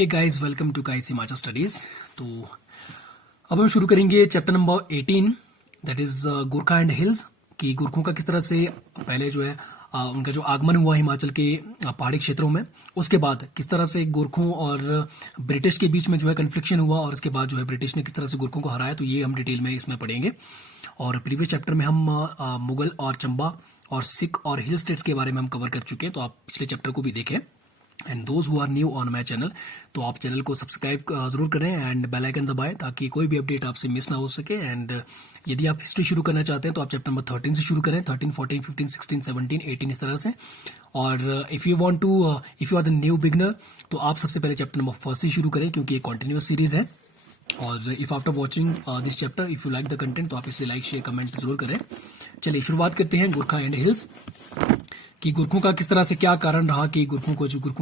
Hey guys, welcome to guys Himachal studies. तो अब हम शुरू करेंगे chapter number 18, that is Gorkha and hills. कि गोरखों का किस तरह से पहले जो है उनका जो आगमन हुआ हिमाचल के पहाड़ी क्षेत्रों में, उसके बाद किस तरह से गोरखों और ब्रिटिश के बीच में जो है कन्फ्लिक्शन हुआ, और उसके बाद जो है ब्रिटिश ने किस तरह से गोरखों को हराया। तो ये हम डिटेल में इसमें पढ़ेंगे। और प्रीवियस चैप्टर में हम मुगल और चंबा और सिख और हिल स्टेट्स के बारे में हम कवर कर चुके हैं, तो आप पिछले चैप्टर को भी देखें। And those who are new on my channel, तो आप चैनल को सब्सक्राइब जरूर करें एंड बेल आइकन दबाएं ताकि कोई भी अपडेट आपसे मिस ना हो सके। एंड यदि आप हिस्ट्री शुरू करना चाहते हैं तो आप चैप्टर नंबर 13 से शुरू करें, 13, 14, 15, 16, 17, 18 इस तरह से। और if you are the new beginner, तो आप सबसे पहले चैप्टर नंबर 1 से शुरू करें, क्योंकि ये कॉन्टिन्यूस सीरीज है। और if after watching this chapter if you like the content, तो आप इसे लाइक शेयर कमेंट जरूर करें। चलिए शुरुआत करते हैं गोरखा एंड हिल्स। कि गोरखों का किस तरह से क्या कारण रहा कि गोरखों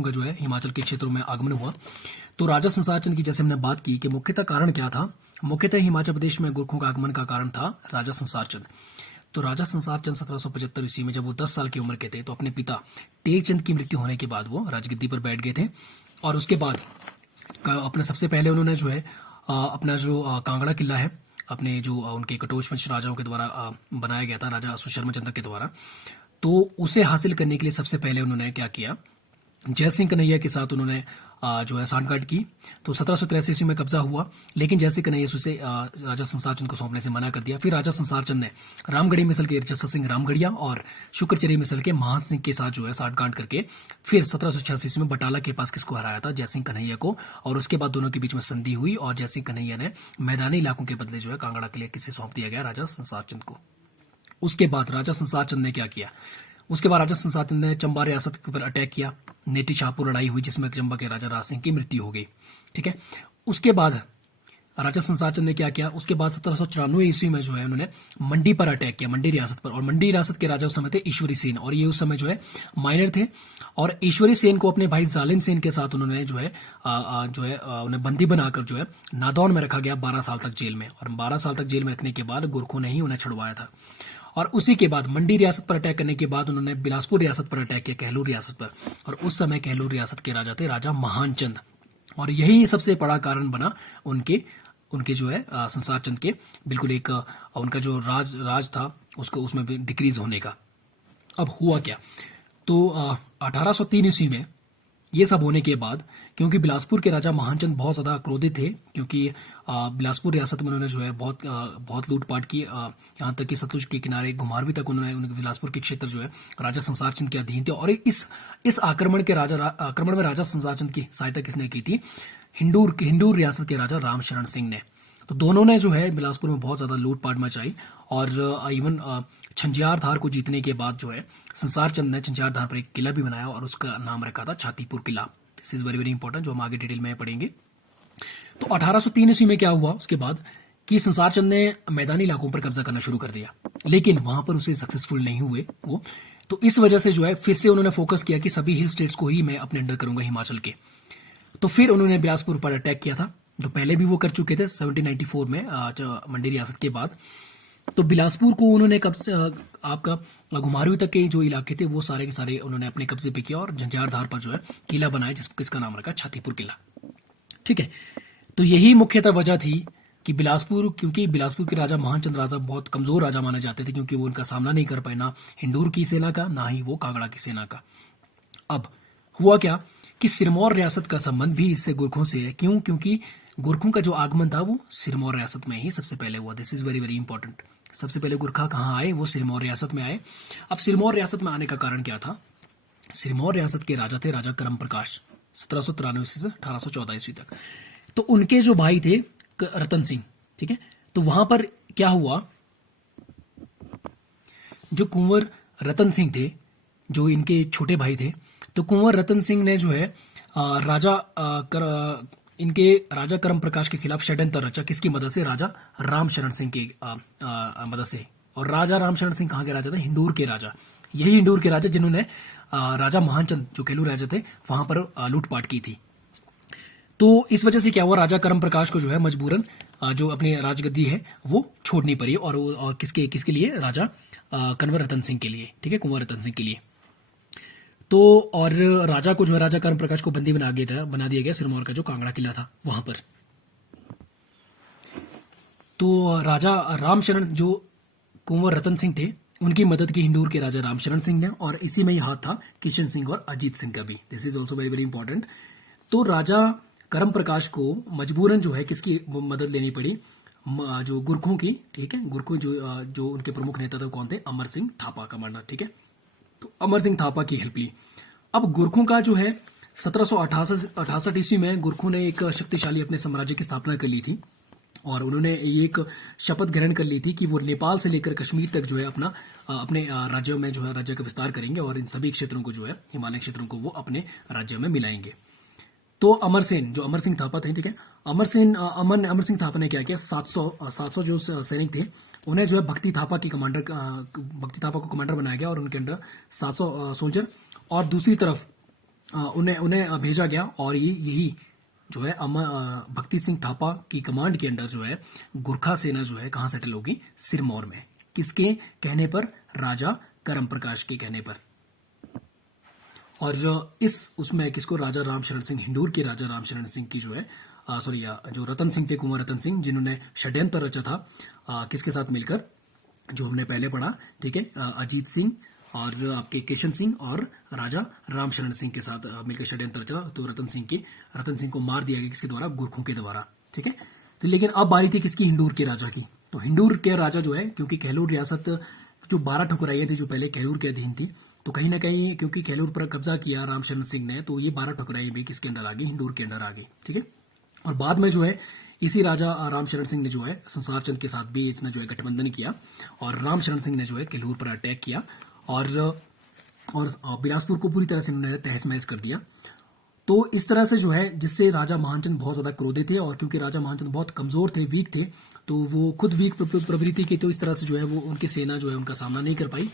का जो है हिमाचल के क्षेत्रों में आगमन हुआ। तो राजा संसार चंद की जैसे हमने बात की कि मुख्यतः कारण क्या था। मुख्यतः हिमाचल प्रदेश में गोरखों का आगमन का कारण था राजा संसार चंद। तो राजा संसार चंद 1775 ईस्वी में जब वो 10 साल की उम्र के थे, तो अपने पिता टेक चंद की मृत्यु होने के बाद वो राजगद्दी पर बैठ गए थे। और उसके बाद अपने सबसे पहले उन्होंने जो है अपना जो कांगड़ा किला है, अपने जो उनके कटोच वंश राजाओं के द्वारा बनाया गया था, राजा सुशर्मा चंद्र के द्वारा, तो उसे हासिल करने के लिए सबसे पहले उन्होंने क्या किया, जय सिंह कन्हैया के साथ उन्होंने जो है सांठगांठ की। तो 1783 ईस्वी में कब्जा हुआ, लेकिन जय सिंह कन्हैया उसे राजा संसार चंद को सौंपने से मना कर दिया। फिर राजा संसार चंद ने रामगढ़ी मिसल के जस्सा सिंह रामगढ़िया और शुक्रचरी मिसल के महान सिंह के साथ जो है सांठगांठ करके फिर 1786 ईस्वी में बटाला के पास किसको हराया था, जय सिंह कन्हैया को। और उसके बाद दोनों के बीच में संधि हुई और जय सिंह कन्हैया ने मैदानी इलाकों के बदले जो है कांगड़ा के लिए किसे सौंप दिया गया, राजा संसार चंद को। उसके बाद राजा संसार चंद ने क्या किया, उसके बाद राजा संसार चंद ने चंबा रियासत के ऊपर अटैक किया। नेटी शाहपुर लड़ाई हुई जिसमें चंबा के राजा राज सिंह की मृत्यु हो गई। ठीक है। उसके बाद राजा संसार चंद ने क्या किया, उसके बाद 1794 ईस्वी में जो है उन्होंने मंडी पर अटैक किया, मंडी रियासत पर। और मंडी रियासत के राजा उस समय थे ईश्वरी सेन, और ये उस समय जो है माइनर थे। और ईश्वरी सेन को अपने भाई जालिम सेन के साथ उन्होंने जो है उन्हें बंदी बनाकर जो है नादौन में रखा गया 12 साल तक जेल में। और 12 साल तक जेल में रखने के बाद गोरखों ने ही उन्हें छुड़वाया था। और उसी के बाद मंडी रियासत पर अटैक करने के बाद उन्होंने बिलासपुर रियासत पर अटैक किया, कहलूर रियासत पर। और उस समय कहलूर रियासत के राजा थे राजा महानचंद। और यही सबसे बड़ा कारण बना उनके जो है संसार चंद के बिल्कुल एक उनका जो राज था उसको उसमें डिक्रीज होने का। अब हुआ क्या, तो 1803 ईस्वी में ये सब होने के बाद, क्योंकि बिलासपुर के राजा महानचंद बहुत ज्यादा क्रोधित थे, क्योंकि बिलासपुर रियासत में उन्होंने जो है बहुत लूटपाट की, यहाँ तक कि सतलुज के किनारे घुमारवी तक उन्होंने बिलासपुर के क्षेत्र जो है राजा संसार चंद के अधीन थे। और इस आक्रमण में राजा संसार चंद की सहायता किसने की थी, हिंडूर रियासत के राजा रामशरण सिंह ने। तो दोनों ने जो है बिलासपुर में बहुत ज्यादा लूटपाट मचाई। और इवन छंजियार धार को जीतने के बाद जो है संसार चंद ने छंजियार धार पर एक किला भी बनाया और उसका नाम रखा था छातीपुर किला। This is very very important, जो हम आगे डिटेल में पढ़ेंगे। तो 1803 ईस्वी में क्या हुआ उसके बाद कि संसार चंद ने मैदानी इलाकों पर कब्जा करना शुरू कर दिया, लेकिन वहां पर उसे सक्सेसफुल नहीं हुए वो। तो इस वजह से जो है फिर से उन्होंने फोकस किया कि सभी हिल स्टेट्स को ही मैं अपने अंडर करूंगा हिमाचल के। तो फिर उन्होंने बिलासपुर पर अटैक किया था, जो पहले भी वो कर चुके थे 1794 में मंडी रियासत के बाद। तो बिलासपुर को उन्होंने आपका घुमारवी तक के जो इलाके थे वो सारे के सारे उन्होंने अपने कब्जे पे किया और झंझार धार पर जो है किला बनाया जिसका नाम रखा छातीपुर किला। ठीक है। तो यही मुख्यतः वजह थी कि क्योंकि बिलासपुर के राजा महानचंद राजा बहुत कमजोर राजा माने जाते थे, क्योंकि वो उनका सामना नहीं कर पाए ना हिंदूर की सेना का, ना ही वो कांगड़ा की सेना का। अब हुआ क्या कि सिरमौर रियासत का संबंध भी इससे गोरखों से है। क्यों? क्योंकि गोरखों का जो आगमन था वो सिरमौर रियासत में ही सबसे पहले हुआ। This is very very important. सबसे पहले गोरखा कहाँ आए, वो सिरमौर रियासत में आए। अब सिरमौर रियासत में आने का कारण क्या था, सिरमौर रियासत के राजा थे राजा करम प्रकाश, 1793 से 1814 ईस्वी तक। तो उनके जो भाई थे रतन सिंह। ठीक है। तो वहां पर क्या हुआ, जो कुंवर रतन सिंह थे, जो इनके छोटे भाई थे, तो कुंवर रतन सिंह ने जो है इनके राजा करम प्रकाश के खिलाफ षड्यंत्र रचा। किसकी मदद से, राजा रामशरण सिंह की मदद से। और राजा रामशरण सिंह कहाँ के राजा थे, हिंदूर के राजा। यही हिंदूर के राजा जिन्होंने राजा महानचंद जो कहलूर राजा थे वहां पर लूटपाट की थी। तो इस वजह से क्या हुआ, राजा करम प्रकाश को जो है मजबूरन जो अपनी राजगद्दी है वो छोड़नी पड़ी। और किसके लिए, राजा कुंवर रतन सिंह के लिए। ठीक है, कुंवर रतन सिंह के लिए। तो और राजा को जो है राजा कर्म प्रकाश को बंदी बना दिया गया सिरमौर का जो कांगड़ा किला था वहां पर। तो राजा रामशरण जो कुंवर रतन सिंह थे उनकी मदद की हिंदूर के राजा रामशरण सिंह ने, और इसी में ही हाथ था किशन सिंह और अजीत सिंह का भी। This is also very very important. तो राजा करम प्रकाश को मजबूरन जो है किसकी मदद लेनी पड़ी, जो गुरखों की, ठीक है। गुरखों जो उनके प्रमुख नेता थे वो कौन थे, अमर सिंह थापा कमांडर, ठीक है। तो अमर सिंह थापा की हेल्प ली। अब गुरखों का जो है 1768 ईस्वी में गुरखों ने एक शक्तिशाली अपने साम्राज्य की स्थापना कर ली थी, और उन्होंने ये एक शपथ ग्रहण कर ली थी कि वो नेपाल से लेकर कश्मीर तक जो है अपने राज्यों में जो है राज्य का विस्तार करेंगे, और इन सभी क्षेत्रों को जो है हिमालय क्षेत्रों को वो अपने राज्य में मिलाएंगे। तो अमर सिंह थापा थे, ठीक है। अमर सिंह थापा ने क्या किया, 700 जो सैनिक थे उन्हें जो है भक्ति थापा को कमांडर बनाया गया, और उनके अंडर 700 सोल्जर, और दूसरी तरफ उन्हें भेजा गया, और यही जो है भक्ति सिंह थापा की कमांड के अंडर जो है गुरखा सेना जो है कहां सेटल होगी, सिरमौर में। किसके कहने पर, राजा करम प्रकाश के कहने पर। और उसमें किसको, राजा रामशरण सिंह, हिंदूर के राजा रामशरण सिंह की जो है जो रतन सिंह थे, कुंवर रतन सिंह, जिन्होंने षड्यंत्र रचा था किसके साथ मिलकर, जो हमने पहले पढ़ा, ठीक है, अजीत सिंह और आपके किशन सिंह और राजा रामशरण सिंह के साथ मिलकर षड्यंत्र रचा। तो रतन सिंह को मार दिया गया किसके द्वारा, गुरखों के द्वारा, ठीक है। तो लेकिन अब बारी थी किसकी, हिंदूर के राजा की। तो हिंदूर के राजा जो है, क्योंकि कहलूर रियासत जो 12 ठकुराइयां थी जो पहले कहलूर के अधीन थी, तो कहीं ना कहीं क्योंकि कहलूर पर कब्जा किया रामशरण सिंह ने, तो ये 12 ठकुराइयां भी किसके अंडर आ गई, हिंदूर के अंडर आ गई, ठीक है। और बाद में जो है इसी राजा रामशरण सिंह ने जो है संसार चंद के साथ भी इसने जो है गठबंधन किया, और रामशरण सिंह ने जो है कहलूर पर अटैक किया, और बिलासपुर को पूरी तरह से उन्होंने तहस महस कर दिया। तो इस तरह से जो है, जिससे राजा महानचंद बहुत ज्यादा क्रोधित थे, और क्योंकि राजा महानचंद बहुत कमजोर थे, वीक थे, तो वो खुद वीक प्रवृत्ति के, तो इस तरह से जो है वो उनकी सेना जो है उनका सामना नहीं कर पाई।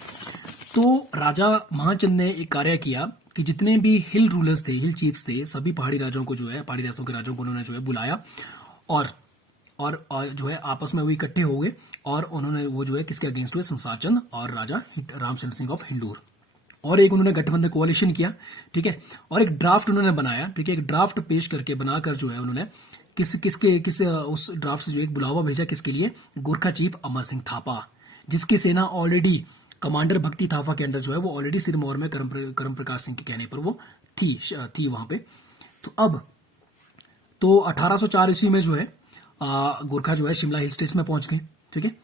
तो राजा महानचंद ने एक कार्य किया कि जितने भी हिल रूलर्स थे, हिल चीफ्स थे, सभी पहाड़ी राजाओं को जो है, पहाड़ी रास्तों के राजाओं को उन्होंने जो है बुलाया, और जो है आपस में वो इकट्ठे हो गए, और उन्होंने वो जो है किसके अगेंस्ट हुए, संसार चंद और राजा रामचंद्र सिंह ऑफ हिंदूर, और एक उन्होंने गठबंधन कोalition किया, ठीक है। और एक ड्राफ्ट उन्होंने बनाया, ठीक है, एक ड्राफ्ट पेश करके बनाकर जो है उन्होंने उस ड्राफ्ट से जो एक बुलावा भेजा किसके लिए, गोरखा चीफ अमर सिंह थापा, जिसकी सेना ऑलरेडी कमांडर भक्ति थापा के अंडर जो है वो ऑलरेडी सिरमौर में करम प्रकाश सिंह के कहने पर वो थी वहां पे। तो 1804 ईस्वी में जो है गोरखा जो है शिमला हिल स्टेट्स में पहुंच गए, ठीक है।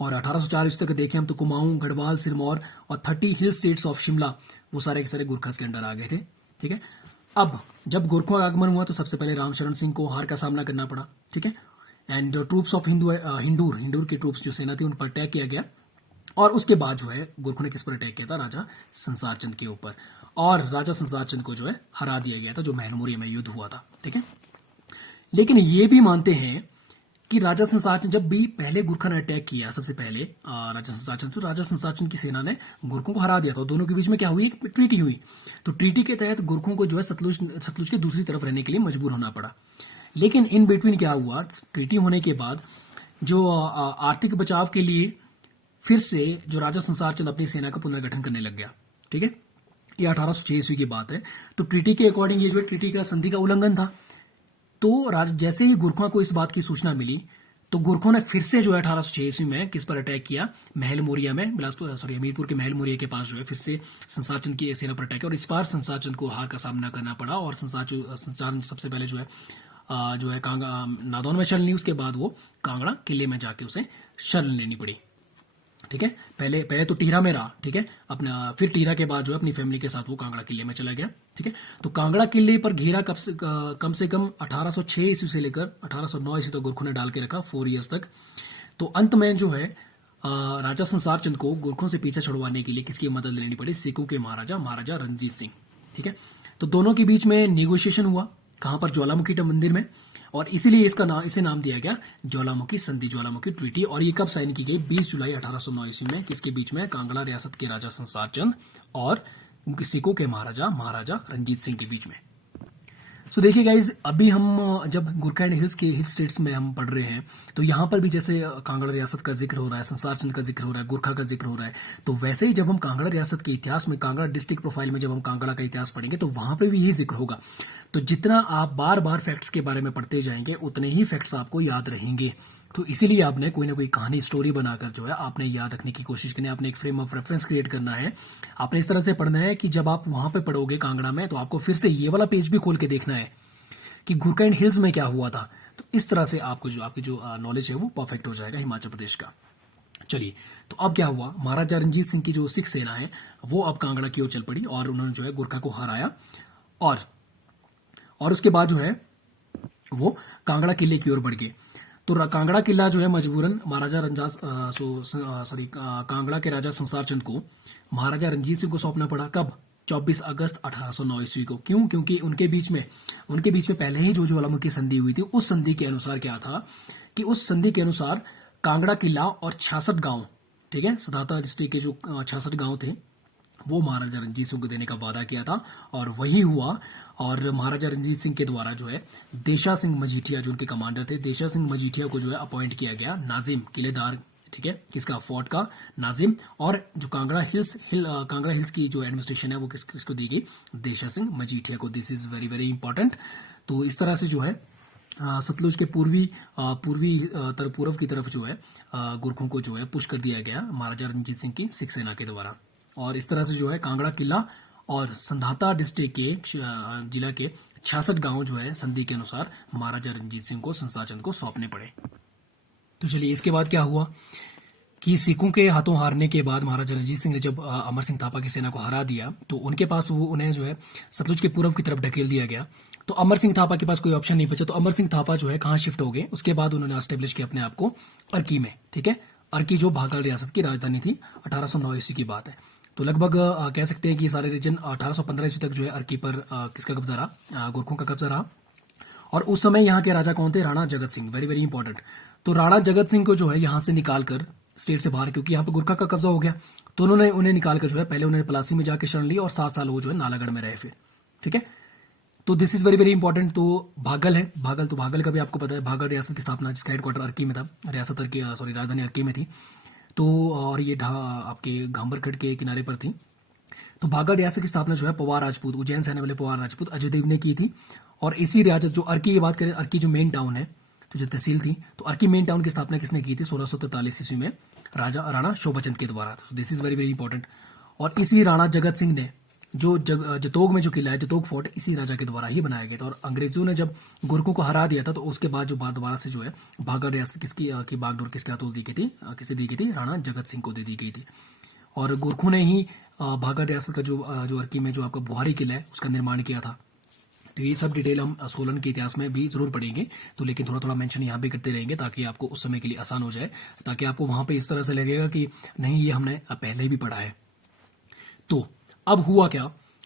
और 1804 ईस्वी तक देखें हम तो कुमाऊं, गढ़वाल, सिरमौर और 30 हिल स्टेट्स ऑफ शिमला वो सारे के सारे गुरखास के अंडर आ गए थे, ठीक है। अब जब गुरखों का आगमन हुआ तो सबसे पहले रामशरण सिंह को हार का सामना करना पड़ा, ठीक है। एंड जो ट्रूप्स ऑफ हिंदूर की ट्रूप्स जो सेना थी उन पर अटैक किया गया, और उसके बाद जो है गुरखों ने किस पर अटैक किया था, राजा संसार चंद के ऊपर, और राजा संसार चंद को जो है हरा दिया गया था, जो महलमोरिया में युद्ध हुआ था, ठीक है। लेकिन ये भी मानते हैं कि राजा संसार चंद जब भी पहले गुरखा ने अटैक किया, सबसे पहले राजा संसार चंद, तो राजा संसार चंद की सेना ने गुरखों को हरा दिया था। दोनों के बीच में क्या हुई, एक ट्रीटी हुई। तो ट्रीटी के तहत गुरखों को जो है सतलुज के दूसरी तरफ रहने के लिए मजबूर होना पड़ा। लेकिन इन बिटवीन क्या हुआ, ट्रीटी होने के बाद जो आर्थिक बचाव के लिए फिर से जो राजा संसार चंद अपनी सेना का पुनर्गठन करने लग गया, ठीक है। ये 1806 ईस्वी की बात है। तो ट्रीटी के अकॉर्डिंग ये जो है ट्रीटी का संधि का उल्लंघन था। तो जैसे ही गुरखों को इस बात की सूचना मिली, तो गुरखों ने फिर से जो है 1806 ईस्वी में किस पर अटैक किया, महल मोरिया में, हमीरपुर के महल मोरिया के पास जो है फिर से संसार चंद की सेना पर अटैक किया, और इस बार संसार चंद को हार का सामना करना पड़ा, और संसार चंद सबसे पहले जो है नादौन में शरण ली, उसके बाद वो कांगड़ा किले में जाके उसे शरण लेनी पड़ी, ठीक है। पहले तो टीरा में रहा, ठीक है, अपना फिर टीरा के बाद जो है अपनी फैमिली के साथ वो कांगड़ा किले में चला गया, ठीक है। तो कांगड़ा किले पर घेरा कम से कम 1806 ईस्वी से लेकर 1809 ईस्वी तक गुरखों ने डाल के रखा, 4 ईयर्स तक। तो अंत में जो है राजा संसार चंद को गुरखों से पीछा छुड़वाने के लिए किसकी मदद लेनी पड़ी, सिखों के महाराजा रणजीत सिंह, ठीक है। तो दोनों के बीच में नेगोशिएशन हुआ, कहां पर, ज्वालामुखी मंदिर में, और इसीलिए इसे नाम दिया गया ज्वालामुखी संधि, ज्वालामुखी ट्रीटी। और ये कब साइन की गई, 20 जुलाई 1809 ईस्वी में, किसके बीच में, कांगड़ा रियासत के राजा संसार चंद और सिखों के महाराजा रणजीत सिंह के बीच में। सो देखिए गाइज, अभी हम जब गुरखा एंड हिल्स के हिल स्टेट्स में हम पढ़ रहे हैं, तो यहाँ पर भी जैसे कांगड़ा रियासत का जिक्र हो रहा है, संसार चंद का जिक्र हो रहा है, गुरखा का जिक्र हो रहा है, तो वैसे ही जब हम कांगड़ा रियासत के इतिहास में, कांगड़ा डिस्ट्रिक्ट प्रोफाइल में जब हम कांगड़ा का इतिहास पढ़ेंगे, तो वहां पर भी यही जिक्र होगा। तो जितना आप बार बार फैक्ट्स के बारे में पढ़ते जाएंगे, उतने ही फैक्ट्स आपको याद रहेंगे। तो इसीलिए आपने कोई ना कोई कहानी, स्टोरी बनाकर जो है आपने याद रखने की कोशिश करनी है, आपने एक फ्रेम ऑफ रेफरेंस क्रिएट करना है। आपने इस तरह से पढ़ना है कि जब आप वहां पे पढ़ोगे कांगड़ा में, तो आपको फिर से ये वाला पेज भी खोल के देखना है कि गुरखा एंड हिल्स में क्या हुआ था। तो इस तरह से आपको जो आपकी जो नॉलेज है वो परफेक्ट हो जाएगा हिमाचल प्रदेश का। चलिए, तो अब क्या हुआ, महाराजा रणजीत सिंह की जो सिख सेना है वो अब कांगड़ा की ओर चल पड़ी और उन्होंने जो है गुरखा को हराया, और उसके बाद जो है वो कांगड़ा किले की ओर बढ़ गए। तो कांगड़ा किला जो है मजबूरन महाराजा रंजास सॉरी कांगड़ा के राजा संसार चंद को महाराजा रंजीत सिंह को सौंपना पड़ा। कब? 24 अगस्त 1809 ईस्वी को। क्यों? क्योंकि उनके बीच में पहले ही जो ज्वालामुखी संधि हुई थी, उस संधि के अनुसार क्या था कि उस संधि के अनुसार कांगड़ा किला और 66 गांव, ठीक है, सदाता डिस्ट्रिक्ट के जो 66 गांव थे, वो महाराजा रंजीत सिंह को देने का वादा किया था, और वही हुआ। और महाराजा रंजीत सिंह के द्वारा जो है देशा सिंह मजीठिया, जो उनके कमांडर थे, देशा सिंह मजीठिया को जो है अपॉइंट किया गया नाजिम, किलेदार, ठीक है, किसका? फोर्ट का नाजिम। और जो कांगड़ा हिल्स की जो एडमिनिस्ट्रेशन है वो किसको दी गई? देशा सिंह मजीठिया को। This is very very important. तो इस तरह से जो है सतलुज के पूर्व की तरफ जो है गुरखों को जो है पुश कर दिया गया महाराजा रंजीत सिंह की सिख सेना के द्वारा। और इस तरह से जो है कांगड़ा किला और संधाता डिस्ट्रिक्ट के जिला के 66 गांव जो है संधि के अनुसार महाराजा रंजीत सिंह को, संसार चंद को सौंपने पड़े। तो चलिए, इसके बाद क्या हुआ कि सिखों के हाथों हारने के बाद महाराजा रंजीत सिंह ने जब अमर सिंह थापा की सेना को हरा दिया, तो उनके पास उन्हें जो है सतलुज के पूर्व की तरफ ढकेल दिया गया। तो अमर सिंह थापा के पास कोई ऑप्शन नहीं बचा, तो अमर सिंह थापा जो है कहाँ शिफ्ट हो गए? उसके बाद उन्होंने एस्टेब्लिश किया अपने आप को अर्की में, ठीक है। अर्की जो भागल रियासत की राजधानी थी, 1809 ईस्वी की बात है। तो लगभग कह सकते हैं कि सारे रीजन 1815 ईस्वी तक जो है अर्की पर किसका कब्जा रहा? गुरखों का कब्जा रहा। और उस समय यहाँ के राजा कौन थे? Rana Jagat Singh. Very very important. तो राणा जगत सिंह को जो है यहाँ से निकालकर, स्टेट से बाहर, क्योंकि यहाँ पर गुरखा का कब्जा हो गया, तो उन्होंने उन्हें निकालकर जो है पहले उन्होंने पलासी में जाकर शरण ली और 7 साल वो जो है नालागढ़ में रहे फिर, ठीक है। तो this is very very important. तो भागल है, भागल का भी आपको पता है, भागल रियासत की स्थापना, जिसका हेडक्वार्टर अर्की में था, रियासत अर्की, सॉरी राजधानी अर्की में थी। तो और ये आपके घाम्बरखंड के किनारे पर थी। तो भागल रियासत की स्थापना जो है पवार राजपूत, उज्जैन से आने वाले पवार राजपूत अजय देव ने की थी। और इसी रियासत, जो अर्की की बात करें, अर्की जो मेन टाउन है, तो जो तहसील थी, तो अर्की मेन टाउन की स्थापना किसने की थी? 1643 ईस्वी में राजा राणा शोभाचंद के द्वारा। तो this is very very important. और इसी राणा जगत सिंह ने जो जतोग में जो किला है, जतोग फोर्ट, इसी राजा के द्वारा ही बनाया गया था। और अंग्रेजों ने जब गुरखों को हरा दिया था, तो उसके बाद जो दोबारा से जो है भागल रियासत की बागडोर किसके हाथों दी गई थी? किसे दी गई थी? राणा जगत सिंह को दे दी गई थी। और गुरखों ने ही भागल रियासत का जो अर्की में जो आपका बुहारी किला है उसका निर्माण किया था। तो ये सब डिटेल हम सोलन के इतिहास में भी जरूर पढ़ेंगे, तो लेकिन थोड़ा थोड़ा मेंशन यहाँ भी करते रहेंगे ताकि आपको उस समय के लिए आसान हो जाए, ताकि आपको वहां पे इस तरह से लगेगा कि नहीं, ये हमने पहले भी पढ़ा है। तो अब हुआ क्या?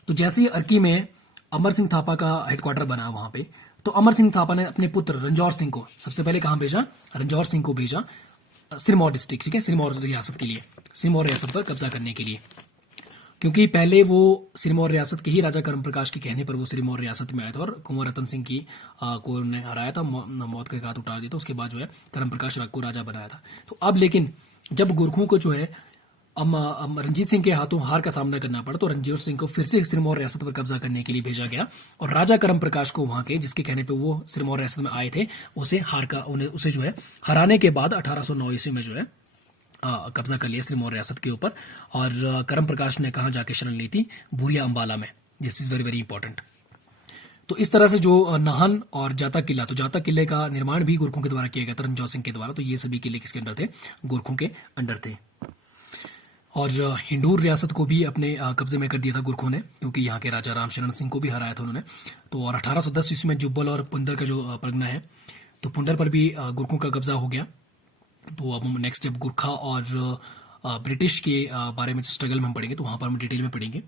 तो जैसे ही अर्की में अमर सिंह थापा का हेडक्वार्टर बना वहां पे, तो अमर सिंह थापा ने अपने पुत्र रंजौर सिंह को सबसे पहले कहां भेजा? रंजौर सिंह को भेजा सिरमौर डिस्ट्रिक्ट, ठीक है, सिरमौर रियासत के लिए, सिरमौर रियासत पर कब्जा करने के लिए। क्योंकि पहले वो सिरमौर रियासत के ही राजा कर्म प्रकाश के कहने पर वो सिरमौर रियासत में आया था और कुंवर रतन सिंह की को उन्होंने हराया था, मौत के घाट उतार दिया था। उसके बाद जो है कर्म प्रकाश को राजा बनाया था। तो अब लेकिन जब गुरखों को जो है रंजीत सिंह के हाथों हार का सामना करना पड़ा, तो रंजीत सिंह को फिर से सिरमौर रियासत पर कब्जा करने के लिए भेजा गया। और राजा कर्म प्रकाश को वहां के, जिसके कहने पे वो सिरमौर रियासत में आए थे, उसे जो है हराने के बाद 1809 ईस्वी में जो है कब्जा कर लिया सिरमौर रियासत के ऊपर। और कर्म प्रकाश ने कहा जाके शरण ली थी? बुरिया अंबाला में। This is very very important. तो इस तरह से जो नाहन और जाता किला, तो जाता किले का निर्माण भी गुरखों के द्वारा किया गया था, रंजौर सिंह के द्वारा। तो ये सभी किले किसके अंडर थे? गुरखों के अंडर थे। और हिंडूर रियासत को भी अपने कब्जे में कर दिया था गुरखों ने, क्योंकि यहाँ के राजा रामशरण सिंह को भी हराया था उन्होंने। तो और 1810 ईस्वी में जुब्बल और पुंडर का जो परगना है, तो पुंडर पर भी गुरखों का कब्जा हो गया। तो अब हम नेक्स्ट जब गुरखा और ब्रिटिश के बारे में स्ट्रगल में हम पढ़ेंगे, तो वहां पर हम डिटेल में पढ़ेंगे।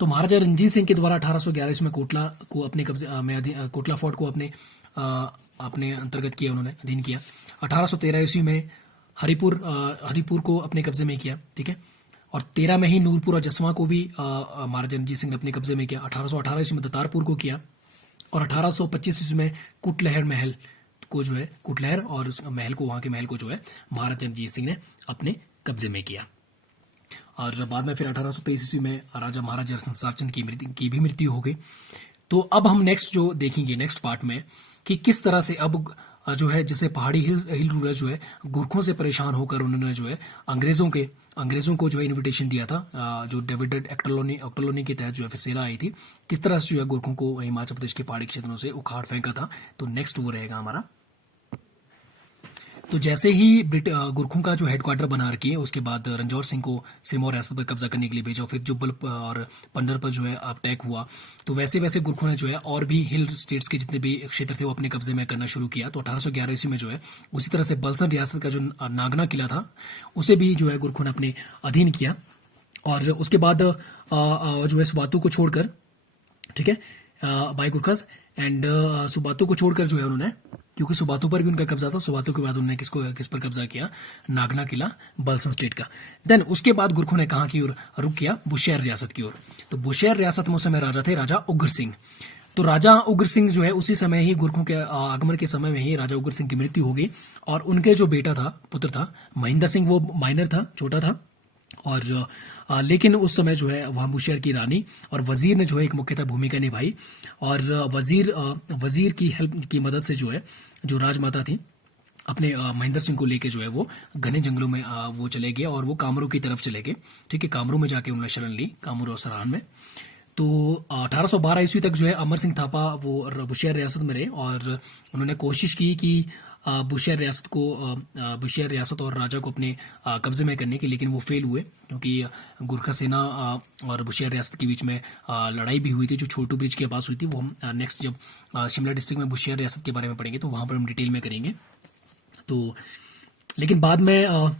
तो महाराजा रंजीत सिंह के द्वारा 1811 ईस्वी में कोटला को अपने कब्जे में, कोटला फोर्ट को अपने अंतर्गत किया, उन्होंने अधीन किया। 1813 ईस्वी में हरिपुर को अपने कब्जे में किया, ठीक है। और 13 में ही नूरपुर और जसवा को भी महाराजा रंजीत सिंह ने अपने कब्जे में किया। 1818 ईस्वी में दतारपुर को किया। और 1825 ईस्वी में कुटलहर महल को जो है, कुटलहर और उस महल को, वहां के महल को जो है महाराजा रणजीत सिंह ने अपने कब्जे में किया। और बाद में फिर 1823 ईस्वी में राजा महाराजा संसार चंद की भी मृत्यु हो गई। तो अब हम नेक्स्ट जो देखेंगे नेक्स्ट पार्ट में कि किस तरह से अब जो है, जैसे पहाड़ी हिल रूलर जो है गुरखों से परेशान होकर उन्होंने जो है अंग्रेजों को जो है इनविटेशन दिया था, जो डेविड ऑक्टलोनी के तहत जो है फिर सेना आई थी, किस तरह से जो है गुरखों को हिमाचल प्रदेश के पहाड़ी क्षेत्रों से उखाड़ फेंका था। तो नेक्स्ट वो रहेगा हमारा। तो जैसे ही गुरखों का जो हेडक्वार्टर बना रखी है, उसके बाद रंजौर सिंह को सिरमौर रियासत पर कब्जा करने के लिए भेजा, फिर जुब्बल और पंडर पर जो है अटैक हुआ। तो वैसे वैसे गुरखों ने जो है और भी हिल स्टेट्स के जितने भी क्षेत्र थे वो अपने कब्जे में करना शुरू किया। तो 1811 ईस्वी में जो है उसी तरह से बलसन रियासत का जो नागना किला था उसे भी जो है गुरखों ने अपने अधीन किया। और उसके बाद जो है सुबातू को छोड़कर, ठीक है, बाई गुरखस एंड सुबातू को छोड़कर जो है उन्होंने, क्योंकि सुबातू पर भी उनका कब्जा था, सुबातू के बाद उन्होंने किस पर कब्जा किया, नागना किला बलसन स्टेट का। देन उसके बाद गुरखों ने कहां की ओर रुख किया, बुशहर रियासत की ओर। तो बुशहर रियासत में उस समय राजा थे राजा उग्र सिंह। तो राजा उग्र सिंह जो है उसी समय ही गुरखों के आगमन के समय में ही राजा उग्र सिंह की मृत्यु हो गई। और उनके जो बेटा था, पुत्र था महेंद्र सिंह, वो माइनर था, छोटा था। और लेकिन उस समय जो है वहां बुशहर की रानी और वजीर ने जो है एक मुख्यतः भूमिका निभाई। और वजीर की हेल्प की मदद से जो है जो राजमाता थी अपने महेंद्र सिंह को लेके जो है वो घने जंगलों में वो चले गए और वो कामरू की तरफ चले गए। ठीक है, कामरू में जाके उन्होंने शरण ली, कामरू और सराहन में। तो 1812 ईस्वी तक जो है अमर सिंह थापा वो बुशहर रियासत में रहे और उन्होंने कोशिश की कि बुशहर रियासत और राजा को अपने कब्जे में करने की, लेकिन वो फेल हुए क्योंकि गुरखा सेना और बुशहर रियासत के बीच में लड़ाई भी हुई थी जो छोटू ब्रिज के पास हुई थी। वो हम नेक्स्ट जब शिमला डिस्ट्रिक्ट में बुशहर रियासत के बारे में पढ़ेंगे तो वहां पर हम डिटेल में करेंगे। तो लेकिन बाद में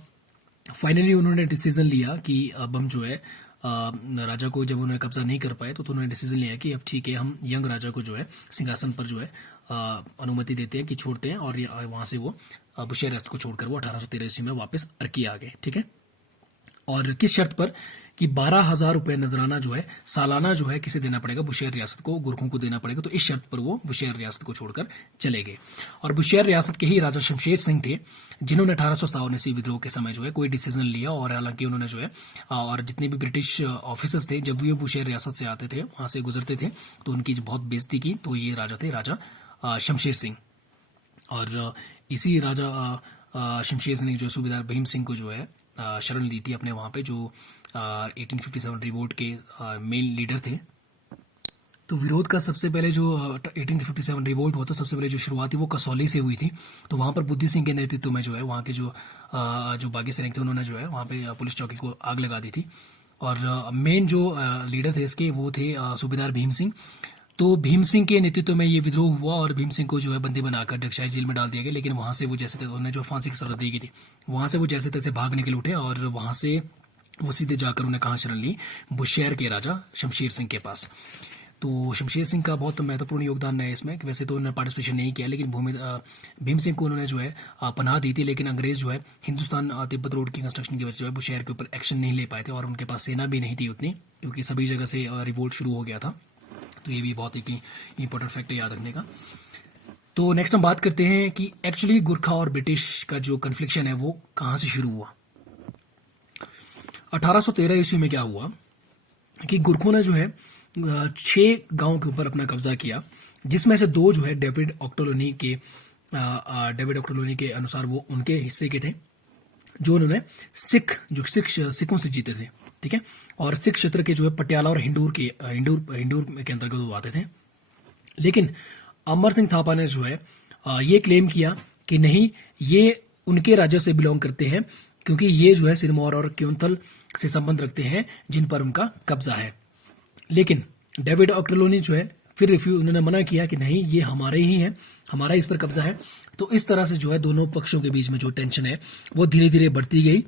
फाइनली उन्होंने डिसीजन लिया कि अब हम जो है राजा को, जब उन्होंने कब्जा नहीं कर पाए तो उन्होंने डिसीजन लिया कि अब ठीक है, हम यंग राजा को जो है सिंहासन पर जो है अनुमति देते हैं कि छोड़ते हैं। और वहां से वो बुशहर रियासत को छोड़कर वो 1813 ईस्वी में वापस अर्की आ गए। ठीक है, और किस शर्त पर कि 12,000 रुपए नजराना जो है सालाना जो है किसे देना पड़ेगा, बुशहर रियासत को, गुरखों को देना पड़ेगा। तो इस शर्त पर वो बुशहर रियासत को छोड़कर चले गए। और बुशहर रियासत के ही राजा शमशेर सिंह थे जिन्होंने 1857 ईस्वी विद्रोह के समय जो है कोई डिसीजन लिया। और हालांकि उन्होंने जो है और जितने भी ब्रिटिश ऑफिसर्स थे जब भी वो बुशहर रियासत से आते थे, वहां से गुजरते थे, तो उनकी बहुत बेइज्जती की। तो ये राजा थे राजा शमशेर सिंह। और इसी राजा शमशेर सिंह ने जो सूबेदार भीम सिंह को जो है शरण ली थी अपने वहां पे, जो 1857 रिवोल्ट के मेन लीडर थे। तो विरोध का सबसे पहले जो 1857 रिवोल्ट हुआ, तो सबसे पहले जो शुरुआत थी वो कसौली से हुई थी। तो वहां पर बुद्धि सिंह के नेतृत्व में जो है वहां के जो बागी सैनिक थे उन्होंने जो है वहां पे पुलिस चौकी को आग लगा दी थी। और मेन जो लीडर थे इसके वो थे सूबेदार भीम सिंह। तो भीम सिंह के नेतृत्व में ये विद्रोह हुआ और भीम सिंह को जो है बंदी बनाकर डगशाई जेल में डाल दिया गया। लेकिन वहां से वो जैसे उन्हें जो फांसी की सजा दी गई थी, वहां से वो जैसे तैसे भाग निकल उठे और वहां से वो सीधे जाकर उन्हें कहां शरण ली, बुशहर के राजा शमशेर सिंह के पास। तो शमशेर सिंह का बहुत महत्वपूर्ण योगदान है इसमें कि वैसे तो उन्होंने पार्टिसिपेशन नहीं किया, लेकिन भीम सिंह को उन्होंने जो है पनाह दी थी। लेकिन अंग्रेज जो है हिंदुस्तान तिब्बत रोड की कंस्ट्रक्शन की वजह से जो है बुशहर के ऊपर एक्शन नहीं ले पाए थे और उनके पास सेना भी नहीं थी उतनी, क्योंकि सभी जगह से रिवोल्ट शुरू हो गया था। तो ये भी बहुत एक इंपॉर्टेंट फैक्ट है याद रखने का। तो नेक्स्ट हम बात करते हैं कि एक्चुअली गुरखा और ब्रिटिश का जो कन्फ्लिक्शन है वो कहां से शुरू हुआ। 1813 ईस्वी में क्या हुआ कि गुरखों ने जो है 6 गांव के ऊपर अपना कब्जा किया, जिसमें से 2 जो है डेविड ऑक्टोलोनी के अनुसार वो उनके हिस्से के थे, जो उन्होंने सिखों से जीते थे। ठीक है, और सिख क्षेत्र के जो है पटियाला और हिंडूर के अंतर्गत वो आते थे। लेकिन अमर सिंह थापा ने जो है ये क्लेम किया कि नहीं, ये उनके राज्य से बिलोंग करते हैं क्योंकि ये जो है सिरमौर और क्योंथल से संबंध रखते हैं जिन पर उनका कब्जा है। लेकिन डेविड ऑक्टलोनी जो है फिर उन्होंने मना किया कि नहीं, ये हमारे ही हैं, हमारा इस पर कब्जा है। तो इस तरह से जो है दोनों पक्षों के बीच में जो टेंशन है वो धीरे धीरे बढ़ती गई।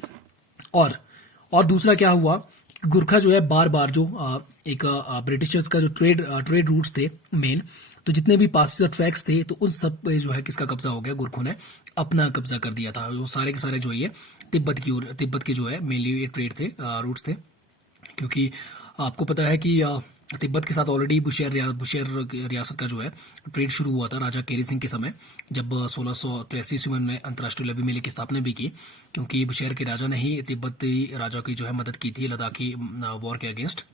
और दूसरा क्या हुआ, गुरखा जो है बार बार जो एक ब्रिटिशर्स का जो ट्रेड रूट्स थे मेन, तो जितने भी पासेज और ट्रैक्स थे तो उन सब पे जो है किसका कब्जा हो गया, गुरखों ने अपना कब्जा कर दिया था। वो सारे के सारे जो है ये तिब्बत के जो है मेनली ये ट्रेड थे, रूट्स थे। क्योंकि आपको पता है कि तिब्बत के साथ ऑलरेडी बुशेयर रियासत का जो है ट्रेड शुरू हुआ था राजा केरी सिंह के समय, जब 1683 ईस्वी में उन्होंने अंतर्राष्ट्रीय लेवी मेले की स्थापना भी की, क्योंकि बुशेयर के राजा ने ही तिब्बती राजा की जो है मदद की थी लद्दाखी वॉर के अगेंस्ट,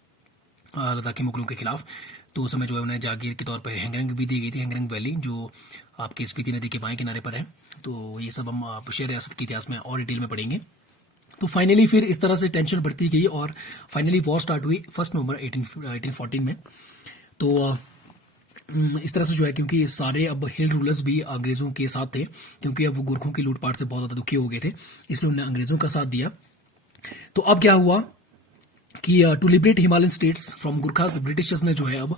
लद्दाखी मुगलों के खिलाफ। तो उस समय जो है उन्हें जागीर के तौर पर हैंगरंग भी दी गई थी, हैंगरंग वैली जो आपकी स्पीति नदी के बाएं किनारे पर है। तो ये सब हम बुशेयर रियासत के इतिहास में और डिटेल में पढ़ेंगे। तो फाइनली फिर इस तरह से टेंशन बढ़ती गई और फाइनली वॉर स्टार्ट हुई 1 नवंबर 1814 में। तो इस तरह से जो है, क्योंकि सारे अब हिल रूलर्स भी अंग्रेजों के साथ थे, क्योंकि अब वो गोरखों की लूटपाट से बहुत ज़्यादा दुखी हो गए थे, इसलिए उन्होंने अंग्रेजों का साथ दिया। तो अब क्या हुआ कि to liberate Himalayan states from Gurkhas, Britishers ने जो है अब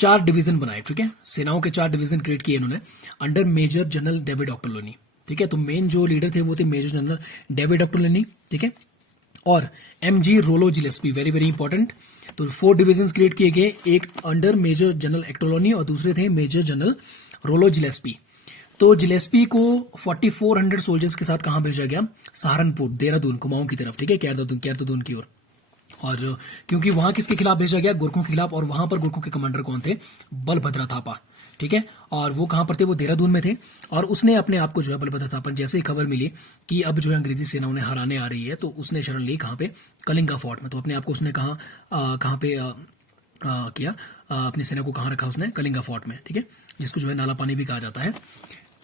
4 डिवीजन बनाए, ठीक है, सेनाओं के 4 डिवीजन क्रिएट किए इन्होंने अंडर मेजर जनरल डेविड ऑक्टोलोनी, ठीक है। तो मेन जो लीडर थे वो थे मेजर जनरल डेविड ऑक्टोलोनी, ठीक है, और एमजी रोलो जिलेस्पी, वेरी वेरी इंपॉर्टेंट। तो 4 डिवीजन क्रिएट किए गए, एक अंडर मेजर जनरल एक्टोलोनी और दूसरे थे मेजर जनरल रोलो जिलेस्पी। तो जिलेस्पी को 4400 सोल्जर्स के साथ कहां भेजा गया? सहारनपुर, देहरादून, कुमाऊं की तरफ, ठीक है, कैरतून की ओर। और क्योंकि वहां किसके खिलाफ भेजा गया? गोरखों के खिलाफ। और वहां पर गोरखों के कमांडर कौन थे? बलभद्र थापा, ठीक है। और वो कहां पर थे? वो देहरादून में थे। और उसने अपने आप को जो है बलभद्र थापा, जैसे ही खबर मिली कि अब जो है अंग्रेजी सेना उन्हें हराने आ रही है, तो उसने शरण ली कहां पे? कलिंगा फोर्ट में। तो अपने आप को उसने कहां पे किया, अपनी सेना को कहां रखा उसने? कलिंगा फोर्ट में, ठीक है, जिसको जो है नाला पानी भी कहा जाता है।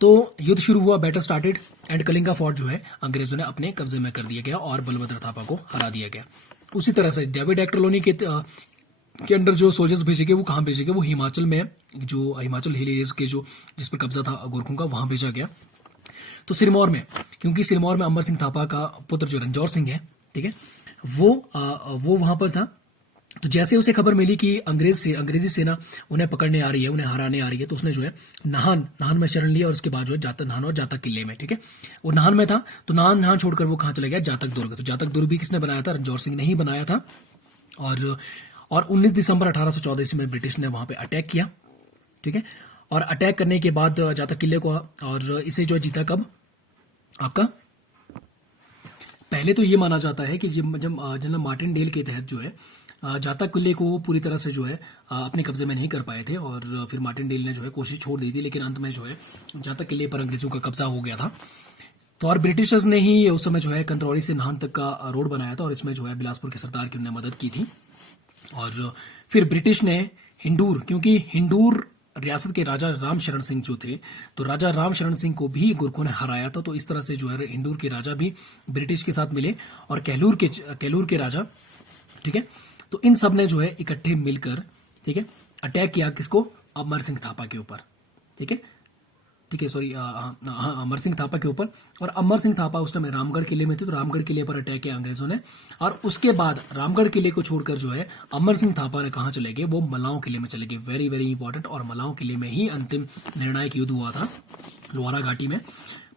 तो युद्ध शुरू हुआ, battle started and Kalinga fort जो है अंग्रेजों ने अपने कब्जे में कर दिया गया और बलभद्र थापा को हरा दिया गया। उसी तरह से डेविड एक्टोलोनी के अंडर जो सोल्जर्स भेजे गए वो कहां भेजे गए? वो हिमाचल में, जो हिमाचल हिल एरियाज के जो जिस पर कब्जा था गोरखों का, वहां भेजा गया। तो सिरमौर में, क्योंकि सिरमौर में अमर सिंह थापा का पुत्र जो रंजौर सिंह है, ठीक है, वो वहां पर था। तो जैसे उसे खबर मिली कि अंग्रेजी सेना उन्हें पकड़ने आ रही है, उन्हें हराने आ रही है, तो उसने जो है नाहन में शरण लिया और उसके बाद जो है नाहन और जातक किले में, ठीक है, वो नाहन में था। तो नाहन छोड़कर वो कहां चला गया? जातक दुर्ग। तो जातक दुर्ग भी किसने बनाया था? रंजौर सिंह ने ही बनाया था। और 19 दिसंबर 1814 ईस्वी में ब्रिटिश ने वहां पे अटैक किया, ठीक है। और अटैक करने के बाद जातक किले को, और इसे जो जीता कब? आपका पहले तो ये माना जाता है कि जब जनरल मार्टिन डेल के तहत जो है जातक किले को पूरी तरह से जो है अपने कब्जे में नहीं कर पाए थे, और फिर मार्टिन डेल ने जो है कोशिश छोड़ दी थी, लेकिन अंत में जो है जातक किले पर अंग्रेजों का कब्जा हो गया था। तो और ब्रिटिशर्स ने ही उस समय जो है कंत्रौली से नाहन तक का रोड बनाया था, और इसमें जो है बिलासपुर के सरदार की उन्होंने मदद की थी। और फिर ब्रिटिश ने हिंडूर, क्योंकि हिंडूर रियासत के राजा राम शरण सिंह जो थे, तो राजा राम शरण सिंह को भी गोरखों ने हराया था। तो इस तरह से जो है हिंडूर के राजा भी ब्रिटिश के साथ मिले, और कहलूर के राजा, ठीक है। तो इन सब ने जो है इकट्ठे मिलकर, ठीक है, अटैक किया किसको? अमर सिंह थापा के ऊपर, ठीक है, सॉरी, अमर सिंह थापा के ऊपर। और अमर सिंह थापा उस समय रामगढ़ किले में थे, तो रामगढ़ किले पर अटैक किया अंग्रेजों ने। और उसके बाद रामगढ़ किले को छोड़कर जो है अमर सिंह थापा ने कहा चले गए? वो मलाऊ किले में चले गए, वेरी वेरी इंपॉर्टेंट। और मलाऊ किले में ही अंतिम निर्णायक युद्ध हुआ था, लोहारा घाटी में,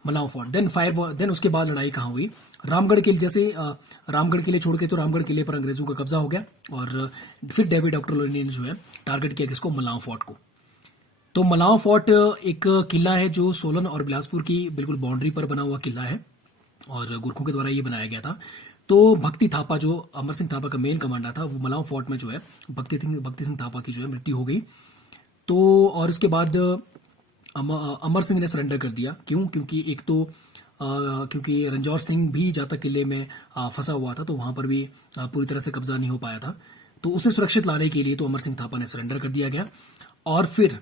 मलाऊ फोर्ट। देन उसके बाद लड़ाई कहाँ हुई? रामगढ़ किले। जैसे रामगढ़ किले छोड़ के तो रामगढ़ किले पर अंग्रेजों का कब्जा हो गया, और फिर डेविड ऑक्टोलोनी ने जो है टारगेट किया किसको? मलाऊ फोर्ट को। तो मलाऊ फोर्ट एक किला है जो सोलन और बिलासपुर की बिल्कुल बाउंड्री पर बना हुआ किला है, और गोरखों के द्वारा ये बनाया गया था। तो भक्ति थापा, जो अमर सिंह थापा का मेन कमांडर था, वो मलाऊ फोर्ट में जो है भक्ति सिंह थापा की जो है मृत्यु हो गई। तो और उसके बाद अमर सिंह ने सरेंडर कर दिया। क्यों? क्योंकि एक तो क्योंकि रंजौर सिंह भी जातक किले में फंसा हुआ था, तो वहां पर भी पूरी तरह से कब्जा नहीं हो पाया था। तो उसे सुरक्षित लाने के लिए तो अमर सिंह थापा ने सरेंडर कर दिया गया। और फिर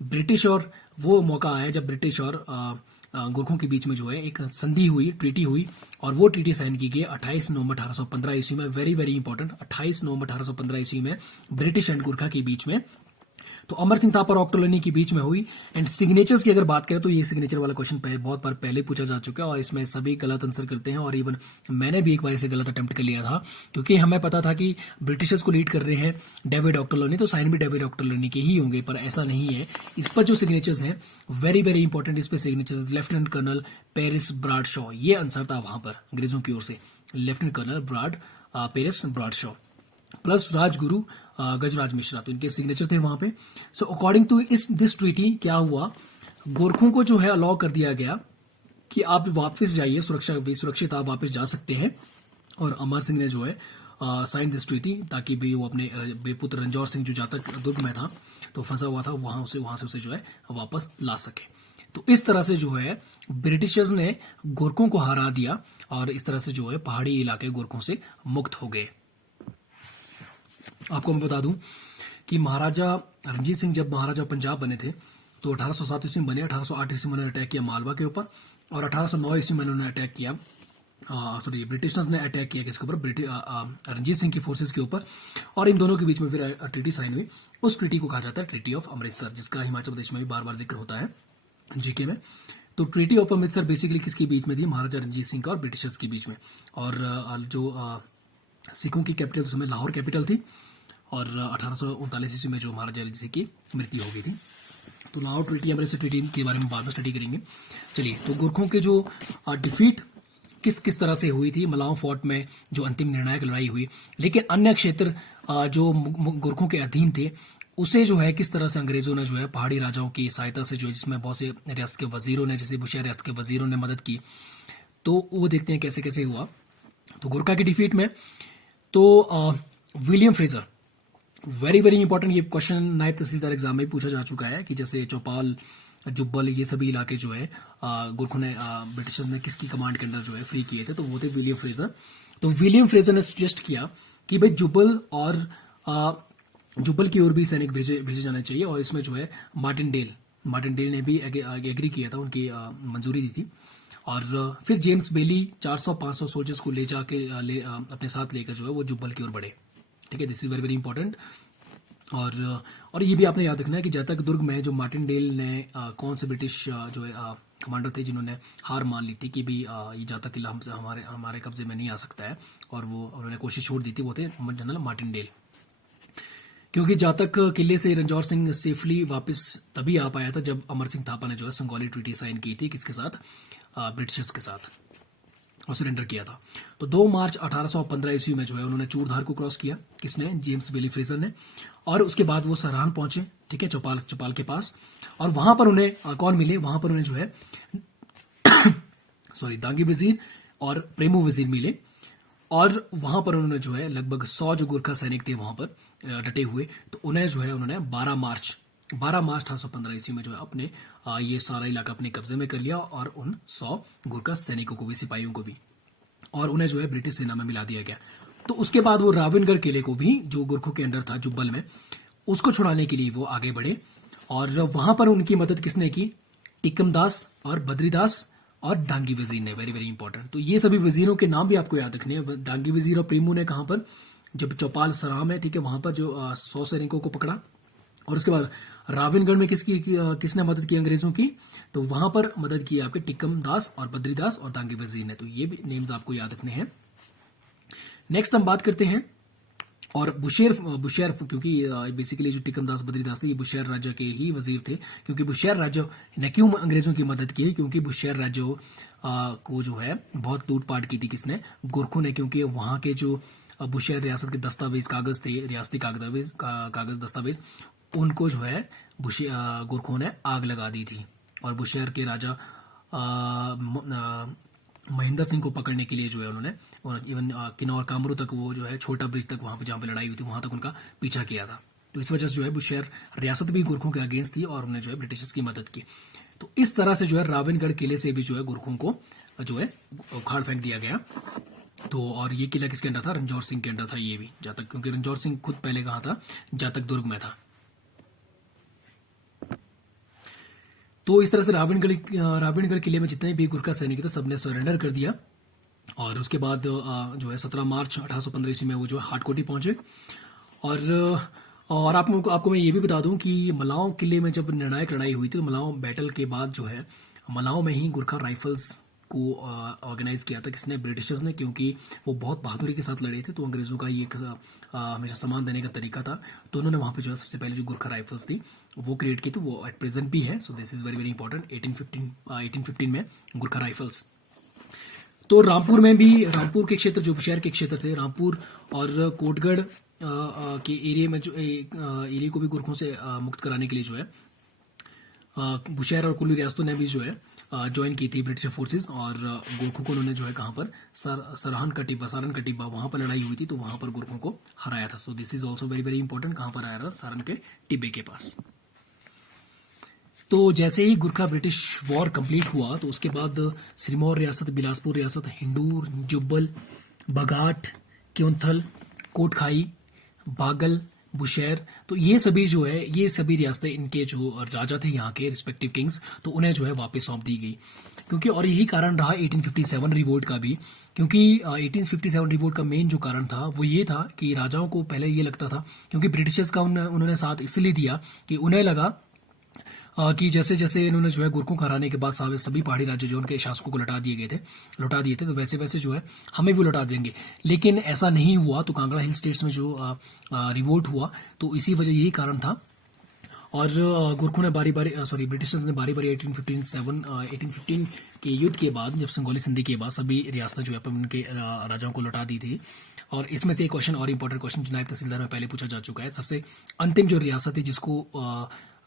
ब्रिटिश, और वो मौका आया जब ब्रिटिश और गोरखों के बीच में जो है एक संधि हुई, ट्रीटी हुई, और वो ट्रीटी साइन की गई 28 नवंबर 1815 ईस्वी में। वेरी वेरी इंपॉर्टेंट, 28 नवंबर 1815 ईस्वी में ब्रिटिश एंड गोरखा के बीच में, तो अमर सिंह थापा और ऑक्टोलोनी के बीच में हुई। एंड सिग्नेचर्स की अगर बात करें तो ये सिग्नेचर वाला क्वेश्चन बहुत बार पहले पूछा जा चुका है, और इसमें सभी गलत आंसर करते हैं, और इवन मैंने भी एक बार इसे गलत अटेम्प्ट कर लिया था, क्योंकि हमें पता था कि ब्रिटिशर्स को लीड कर रहे हैं डेविड ऑक्टोलोनी, तो साइन भी डेविड ऑक्टोलोनी के ही होंगे, पर ऐसा नहीं है। इस पर जो सिग्नेचर्स हैं वेरी वेरी इंपॉर्टेंट, इस पर signatures lieutenant colonel Paris Bradshaw, ये आंसर था वहां पर अंग्रेजों की ओर से, lieutenant colonel Paris Bradshaw, plus Rajguru Gajraj Mishra, तो इनके सिग्नेचर थे वहां पे। So according to this treaty क्या हुआ? गोरखों को जो है अलाउ कर दिया गया कि आप वापस जाइए, सुरक्षित आप वापस जा सकते हैं। और अमर सिंह ने जो है साइन दिस ट्रीटी, ताकि भी वो अपने बेपुत्र रंजौर सिंह जो जातक दुर्ग में था तो फंसा हुआ था, वहां से उसे जो है वापस ला सके। तो इस तरह से जो है ब्रिटिशर्स ने गोरखों को हरा दिया और इस तरह से जो है पहाड़ी इलाके गोरखों से मुक्त हो गए। आपको मैं बता दूं कि महाराजा रणजीत सिंह जब महाराजा पंजाब बने थे तो 1807 ईस्वी में बने। 1808 ईस्वी में उन्होंने अटैक किया मालवा के ऊपर और 1809 ईस्वी में उन्होंने अटैक किया, सॉरी ब्रिटिशर्स ने अटैक किया किसके ऊपर, रणजीत सिंह की फोर्सेस के ऊपर, और इन दोनों के बीच में फिर ट्रीटी साइन हुई। उस ट्रीटी को कहा जाता है ट्रीटी ऑफ अमृतसर, जिसका हिमाचल प्रदेश में भी बार बार जिक्र होता है जीके में। तो ट्रीटी ऑफ अमृतसर बेसिकली किसके बीच में थी, महाराजा रणजीत सिंह का और ब्रिटिशर्स के बीच में। और जो सिखों की कैपिटल उस समय लाहौर कैपिटल थी और 1839 ईस्वी में जो महाराजा रणजीत सिंह की मृत्यु हो गई थी। तो लाहौर ट्रीटी अमृतसर ट्रीटी के बारे में बाद में स्टडी करेंगे। चलिए, तो गोरखों के जो डिफीट किस किस तरह से हुई थी, मलाओ फोर्ट में जो अंतिम निर्णायक लड़ाई हुई, लेकिन अन्य क्षेत्र जो गोरखों के अधीन थे उसे जो है किस तरह से अंग्रेजों ने जो है पहाड़ी राजाओं की सहायता से जो है, जिसमें बहुत से रियासत के वजीरों ने, जैसे बुशहर रियासत के वजीरों ने मदद की, तो वो देखते हैं कैसे कैसे हुआ। तो गोरखा की डिफीट में तो William Fraser, very very important, ये क्वेश्चन नायब तहसीलदार एग्जाम में पूछा जा चुका है कि जैसे चौपाल, जुब्बल, ये सभी इलाके जो है गोरखों ने ब्रिटिशर्स ने किसकी कमांड के अंडर जो है फ्री किए थे, तो वो थे विलियम फ्रेजर। तो विलियम फ्रेजर ने सजेस्ट किया कि भाई जुब्बल की ओर भी सैनिक भेजे जाने चाहिए, और इसमें जो है मार्टिन डेल ने भी एग्री किया था, उनकी मंजूरी दी थी। और फिर जेम्स बेली 400-500 सोल्जर्स को ले जाके अपने साथ लेकर जो है वो जुब्बल की ओर बढ़े। ठीक है, this is very very important. और ये भी आपने याद रखना है कि जातक दुर्ग में जो मार्टिन डेल ने कौन से ब्रिटिश जो है कमांडर थे जिन्होंने हार मान ली थी कि भी ये जातक किला हमसे हमारे कब्जे में नहीं आ सकता है, और वो उन्होंने कोशिश छोड़ दी थी, वो थे जनरल मार्टिन डेल। क्योंकि जातक किले से रंजौर सिंह सेफली वापस तभी आ पाया था जब अमर सिंह थापा ने जो है संगौली ट्रीटी साइन की थी, किसके साथ, ब्रिटिशर्स के साथ, और सरेंडर किया था। तो 2 मार्च 1815 ईस्वी में जो है उन्होंने चूरधार को क्रॉस किया, किसने, जेम्स बेली फ्रेजर ने, और उसके बाद वो सरहान पहुंचे, ठीक है, चौपाल के पास, और वहां पर उन्हें कौन मिले, वहां पर उन्हें जो है सॉरी दांगी वजीर और प्रेमू वजीर मिले, और वहां पर उन्होंने जो है लगभग 100 जो गोरखा सैनिक थे वहां पर डटे हुए, तो उन्हें जो है उन्होंने 12 मार्च 1815 ईस्वी में जो है अपने ये सारा इलाका अपने कब्जे में कर लिया, और उन 100 गोरखा सैनिकों को भी, सिपाहियों को भी, और उन्हें जो है ब्रिटिश सेना में मिला दिया गया। तो उसके बाद वो रावणगढ़ किले को भी, जो गोरखों के अंडर था जुब्बल में, उसको छुड़ाने के लिए वो आगे बढ़े, और वहां पर उनकी मदद किसने की, टिकमदास और बद्रीदास और डांगी वजीर ने, वेरी वेरी इंपॉर्टेंट। तो ये सभी वजीरों के नाम भी आपको याद रखने हैं। डांगी वजीर और प्रेमू ने कहां पर, जब चौपाल सराम है, ठीक है, वहां पर जो 100 सैनिकों को पकड़ा, और उसके बाद रावणगढ़ में किसने मदद की अंग्रेजों की, तो वहां पर मदद की आपके टिकम दास और बद्रीदास और दांगी वजीर ने। तो ये भी नेम्स आपको याद रखने हैं। नेक्स्ट हम बात करते हैं, और बुशेर, क्योंकि बेसिकली जो टिकमदास बद्रीदास थे ये बुशेर राज्य के ही वजीर थे, क्योंकि बुशेर राज्य ने क्यों अंग्रेजों की मदद की, क्योंकि बुशेर राज्य को जो है बहुत लूटपाट की थी, किसने, गोरखों ने, क्योंकि वहां के जो बुशेर रियासत के दस्तावेज कागज थे, रियासती कागज दस्तावेज, उनको जो है गोरखों ने आग लगा दी थी, और बुशेर के राजा महेंद्र सिंह को पकड़ने के लिए जो है उन्होंने, और इवन किन्नौर कामरू तक, वो जो है छोटा ब्रिज तक, वहां पे जहां पे लड़ाई हुई थी वहां तक उनका पीछा किया था। तो इस वजह से जो है बुशेर रियासत भी गोरखों के अगेंस्ट थी, और उन्होंने जो है ब्रिटिशर्स की मदद की। तो इस तरह से जो है रावणगढ़ किले से भी जो है गोरखों को जो है उखाड़ फेंक दिया गया। तो और ये किला किसके अंडर था, रंजौर सिंह के अंडर था ये भी, जातक, क्योंकि रंजौर सिंह खुद पहले कहा था, जातक दुर्ग में था। तो इस तरह से रावणगढ़ किले में जितने भी गुरखा सैनिक थे सबने सरेंडर कर दिया, और उसके बाद जो है 17 मार्च 1815 ईस्वी में वो जो है हाटकोटी पहुंचे। और आपको मैं ये भी बता दूं कि मलाओ किले में जब निर्णायक लड़ाई हुई थी, तो मलाओ बैटल के बाद जो है मलाओ में ही गुरखा राइफल्स को ऑर्गेनाइज किया था, किसने, ब्रिटिशर्स ने, क्योंकि वो बहुत बहादुरी के साथ लड़े थे, तो अंग्रेजों का ये हमेशा सम्मान देने का तरीका था। तो उन्होंने वहां पे जो है सबसे पहले जो गुरखा राइफल्स थी वो क्रिएट की, तो वो एट प्रेजेंट भी है। So this is very very important. 1815 में गुरखा राइफल्स। तो रामपुर में भी, रामपुर के क्षेत्र जो शहर के क्षेत्र थे, रामपुर और कोटगढ़ के एरिया में जो एरिया को भी गुरखों से मुक्त कराने के लिए जो है बुशैर और कुल्लू रियासतों ने भी जो है ज्वाइन की थी ब्रिटिश फोर्सेस, और गोरखों को उन्होंने जो है कहाँ पर सारन कटिब्बा वहां पर लड़ाई हुई थी, तो वहां पर गोरखों को हराया था। So this is also very very important, कहाँ पर आया था, सारन के टिब्बे के पास। तो जैसे ही गुरखा ब्रिटिश वॉर कंप्लीट हुआ तो उसके बाद सिरमौर रियासत, बिलासपुर रियासत, हिंडूर, जुब्बल, बघाट, क्योंथल, कोटखाई, बागल, बुशैर, तो ये सभी जो है, ये सभी रियासतें, इनके जो राजा थे यहाँ के रिस्पेक्टिव किंग्स, तो उन्हें जो है वापस सौंप दी गई। क्योंकि और यही कारण रहा 1857 रिवोल्ट का भी, क्योंकि 1857 रिवोल्ट का मेन जो कारण था वो ये था कि राजाओं को पहले ये लगता था, क्योंकि ब्रिटिशर्स का उन्होंने साथ इसलिए दिया कि उन्हें लगा कि जैसे जैसे इन्होंने जो है गुरखों को हराने के बाद सभी पहाड़ी राज्य जो उनके शासकों को लौटा दिए थे, तो वैसे वैसे जो है हमें भी लौटा देंगे। लेकिन ऐसा नहीं हुआ। तो कांगड़ा हिल स्टेट्स में जो रिवोल्ट हुआ, तो इसी वजह यही कारण था। और गुरखों ने ब्रिटिशर्स ने बारी बारी 1815 के युद्ध के बाद, जब संगोली संधि के बाद सभी रियासतें जो है उनके राजाओं को लौटा दी थी। और इसमें से एक क्वेश्चन और इंपॉर्टेंट क्वेश्चन जो नायब तहसीलदार में पहले पूछा जा चुका है, सबसे अंतिम जो रियासत है जिसको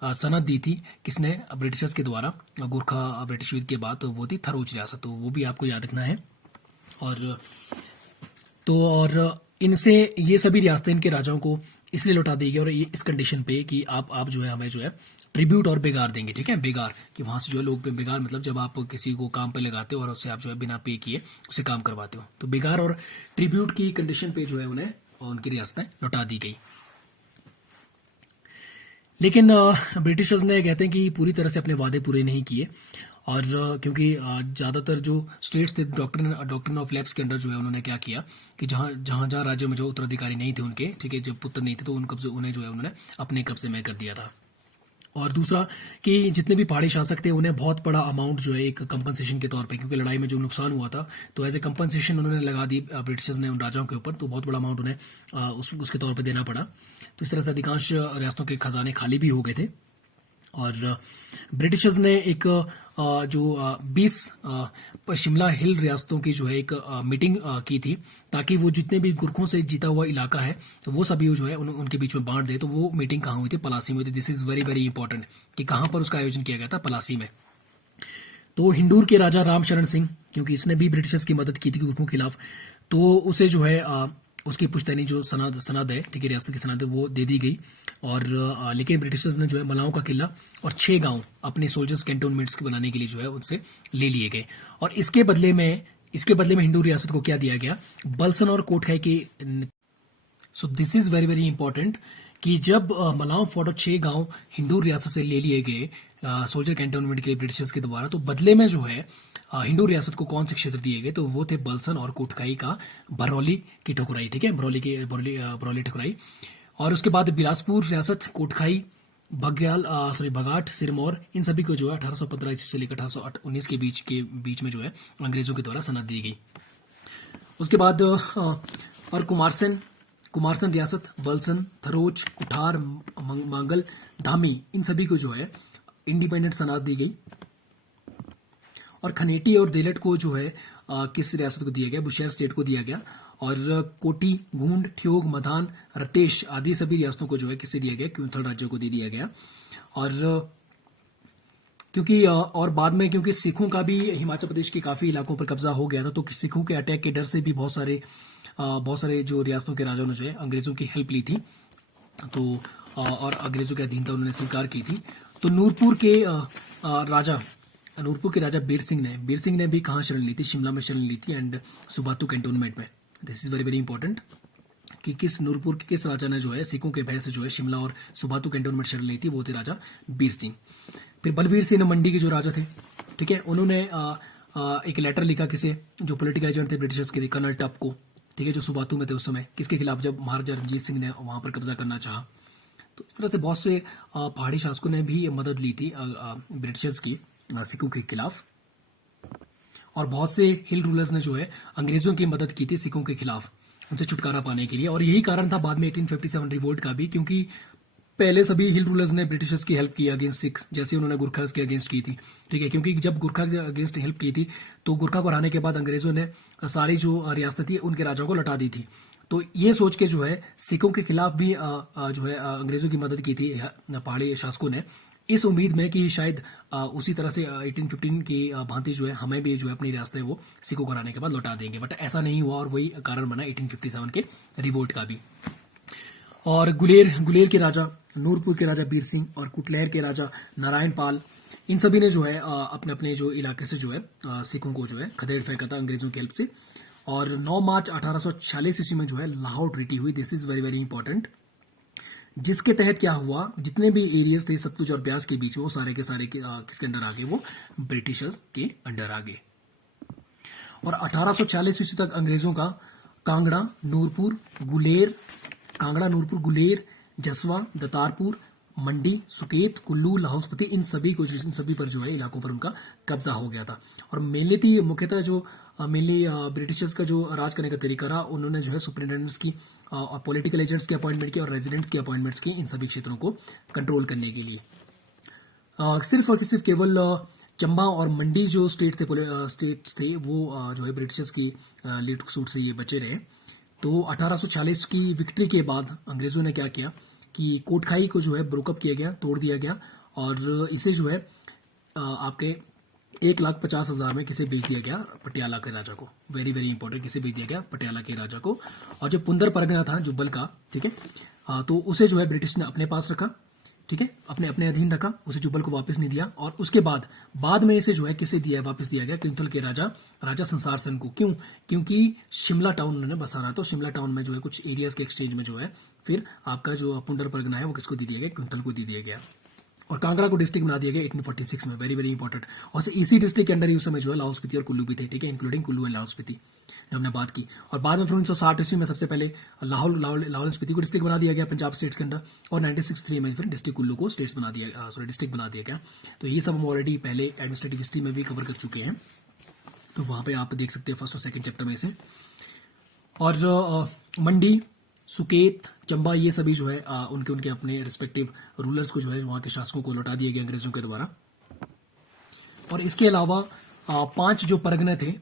सनद दी थी किसने, ब्रिटिशर्स के द्वारा, गोरखा ब्रिटिश युद्ध के बाद, तो वो थी थरोच रियासत। तो वो भी आपको याद रखना है। और इनसे ये सभी रियासतें इनके राजाओं को इसलिए लौटा दी गई, और ये इस कंडीशन पे कि आप जो है हमें जो है ट्रिब्यूट और बेगार देंगे। ठीक है, बेगार, कि वहां से जो है लोग, बेगार मतलब जब आप किसी को काम पे लगाते हो और उससे आप जो है बिना पे किए उसे काम करवाते हो, तो बेगार और ट्रिब्यूट की कंडीशन पे जो है उन्हें उनकी रियासतें लौटा दी गई। लेकिन ब्रिटिशर्स ने कहते हैं कि पूरी तरह से अपने वादे पूरे नहीं किए। और क्योंकि ज़्यादातर जो स्टेट्स थे डॉक्ट्रिन ऑफ लैप्स के अंडर जो है उन्होंने क्या किया कि जहाँ राज्यों में जो उत्तराधिकारी नहीं थे उनके, ठीक है, जब पुत्र नहीं थे, तो उन्हें जो है उन्होंने अपने कब्जे में कर दिया था। और दूसरा कि जितने भी पहाड़ी शासक थे उन्हें बहुत बड़ा अमाउंट जो है एक कंपनसेशन के तौर पे, क्योंकि लड़ाई में जो नुकसान हुआ था, तो एज ए कंपनसेशन उन्होंने लगा दी ब्रिटिशर्स ने उन राजाओं के ऊपर, तो बहुत बड़ा अमाउंट उन्हें उसके तौर पे देना पड़ा। तो इस तरह से अधिकांश रियासतों के खजाने खाली भी हो गए थे। और ब्रिटिशर्स ने एक जो 20 शिमला हिल रियासतों की जो है एक मीटिंग की थी, ताकि वो जितने भी गुरखों से जीता हुआ इलाका है तो वो सभी जो है उनके बीच में बांट दे। तो वो मीटिंग कहाँ हुई थी? पलासी में हुई थी। This is very very important कि कहाँ पर उसका आयोजन किया गया था, पलासी में। तो हिंडूर के राजा रामशरण सिंह, क्योंकि इसने भी ब्रिटिशर्स की मदद की थी गुरखों के खिलाफ, तो उसे जो है उसकी पुश्तैनी जो सनद है, ठीक है, रियासत की सनद है, वो दे दी गई। और लेकिन ब्रिटिशर्स ने जो है मलाओं का किला और 6 गांव अपने सोल्जर्स कैंटोनमेंट्स के बनाने के लिए जो है उनसे ले लिए गए। और इसके बदले में हिंदू रियासत को क्या दिया गया? बलसन और कोटखाई के। So this is very very important कि जब मलाव फोर्ट और 6 गांव हिंदू रियासत से ले लिए गए सोल्जर कैंटोनमेंट के लिए ब्रिटिशर्स के द्वारा, तो बदले में जो है हिंदू रियासत को कौन से क्षेत्र दिए गए? तो वो थे बलसन और कोटखाई का भरौली की ठकुराई, ठीक है, भरौली ठकुराई। और उसके बाद बिलासपुर रियासत, कोटखाई, बघाट, सिरमौर, इन सभी को जो है 1815 ईस्वी से लेकर 1819 के बीच में जो है अंग्रेजों के द्वारा सनद दी गई। उसके बाद और कुमारसन रियासत, बलसन, थरोच, कुठार, मांगल, धामी, इन सभी को जो है इंडिपेंडेंट सनद दी गई। और खनेटी और देलट को जो है किस रियासत को दिया गया? बुशैर स्टेट को दिया गया। और कोटी, गूंड, ठियोग, मधान, रतेश आदि सभी रियासतों को जो है किससे दिया गया? क्योंथल राज्य को दे दिया गया। और क्योंकि और बाद में क्योंकि सिखों का भी हिमाचल प्रदेश के काफी इलाकों पर कब्जा हो गया था, तो सिखों के अटैक के डर से भी बहुत सारे जो रियासतों के राजाओं ने जो है अंग्रेजों की हेल्प ली थी, तो और अंग्रेजों की अधीनता उन्होंने स्वीकार की थी। तो नूरपुर के राजा बीर सिंह ने भी कहाँ शरण ली थी? शिमला में शरण ली थी, एंड सुबातू कैंटोनमेंट में। This is very very important कि नूरपुर के किस राजा ने जो है सिखों के भय से जो है शिमला और सुबातू कैंटोनमेंट शरण ली थी? वो थे राजा बीर सिंह। फिर बलवीर सिंह मंडी के जो राजा थे, ठीक है, उन्होंने एक लेटर लिखा किसे? जो पॉलिटिकल एजेंट थे ब्रिटिशर्स के, कर्नल टप को, ठीक है, जो सुबातू में थे उस समय, किसके खिलाफ? जब महाराजा रणजीत सिंह ने वहां पर कब्जा करना चाहा। तो इस तरह से बहुत से पहाड़ी शासकों ने भी मदद ली थी ब्रिटिशर्स की सिखों के खिलाफ। और बहुत से हिल रूलर्स ने जो है अंग्रेजों की मदद की थी सिखों के खिलाफ, उनसे छुटकारा पाने के लिए। और यही कारण था बाद में 1857 रिवोल्ट का भी, क्योंकि पहले सभी हिल रूलर्स ने ब्रिटिशर्स की हेल्प की अगेंस्ट सिक्स, जैसे उन्होंने गुरखास के अगेंस्ट की थी, ठीक है, क्योंकि जब गुरखा के अगेंस्ट हेल्प की थी तो गुरखा को हराने के बाद अंग्रेजों ने सारी जो रियासत थी उनके राजाओं को लौटा दी थी। तो ये सोच के जो है सिखों के खिलाफ भी जो है अंग्रेजों की मदद की थी पहाड़ी शासकों ने, इस उम्मीद में कि शायद उसी तरह से 1815 की भांति जो है हमें भी जो है अपनी रियासतें वो सिखों को हराने के बाद लौटा देंगे, बट ऐसा नहीं हुआ और वही कारण बना 1857 के रिवोल्ट का भी। और गुलेर के राजा, नूरपुर के राजा बीर सिंह और कुटलैहर के राजा नारायण पाल, इन सभी ने जो है अपने अपने जो इलाके से जो है सिखों को जो है खदेड़ फेंका था अंग्रेजों की हेल्प से। और 9 मार्च 1846 ईस्वी में जो है लाहौर ट्रीटी हुई। This is very very important, जिसके तहत क्या हुआ, जितने भी एरियाज थे सतलुज और ब्यास के बीच वो सारे के सारे किसके अंडर आ गए, वो ब्रिटिशर्स के अंडर आ गए। और 1840 ईस्वी तक अंग्रेजों का कांगड़ा, नूरपुर, गुलेर, जसवा, दतारपुर, मंडी, सुकेत, कुल्लू, लाहौल स्पीति, इन सभी पर जो है इलाकों पर उनका कब्जा हो गया था। और मेनली थी मुख्यतः जो ब्रिटिशर्स का जो राज करने का तरीका रहा, उन्होंने जो है सुपरिटेंडेंट्स की, पॉलिटिकल एजेंट्स की अपॉइंटमेंट की और रेजिडेंट्स की अपॉइंटमेंट्स की इन सभी क्षेत्रों को कंट्रोल करने के लिए। सिर्फ और सिर्फ केवल चंबा और मंडी जो स्टेट्स थे वो जो है ब्रिटिशर्स की लीड सूट से ये बचे रहे। तो 1846 की विक्ट्री के बाद अंग्रेजों ने क्या किया कि कोटखाई को जो है ब्रोकअप किया गया, तोड़ दिया गया और इसे जो है आपके 1,50,000 में किसे बेच दिया गया, पटियाला के राजा को। वेरी वेरी इंपॉर्टेंट, किसे बेच दिया गया, पटियाला के राजा को। और जो पुंदर परगना था जो बल का, ठीक है, तो उसे जो है ब्रिटिश ने अपने पास रखा, ठीक है, अपने अधीन रखा, उसे जुब्बल को वापस नहीं दिया। और उसके बाद में इसे जो है किसे दिया, वापस दिया गया किंतल के राजा संसार सेन को। क्यों? क्योंकि शिमला टाउन उन्होंने बसाना, तो शिमला टाउन में जो है कुछ एरियाज के एक्सचेंज में जो है फिर आपका जो पुंडर परगना है वो किसको दे दिया गया, कुंतल को दे दिया गया। और कांगड़ा को डिस्ट्रिक्ट बना दिया गया 1846 में। Very very important. और इसी डिस्ट्रिक्ट के अंडर ही उस समय जो है लाहौल स्पीति और कुल्लू भी थे, ठीक है, इंक्लूडिंग कुल्लू एंड लाहौल स्पीति जो हमने बात की। और बाद में फिर 1960 ईस्वी में सबसे पहले लाहौल स्पीति को डिस्ट्रिक्ट बना दिया गया पंजाब स्टेट्स के अंडर। और 1963 में फिर डिस्ट्रिक्ट कुल्लू को डिस्ट्रिक्ट बना दिया गया। तो ये सब हम ऑलरेडी पहले एडमिनिस्ट्रेटिव हिस्ट्री में भी कवर कर चुके हैं, तो वहां पे आप देख सकते हैं फर्स्ट और सेकंड चैप्टर में से। और मंडी, सुकेत, चंबा, ये सभी जो है उनके अपने रिस्पेक्टिव रूलर्स को जो है वहां के शासकों को लौटा दिए गए अंग्रेजों के द्वारा। और इसके अलावा 5 जो परगने थे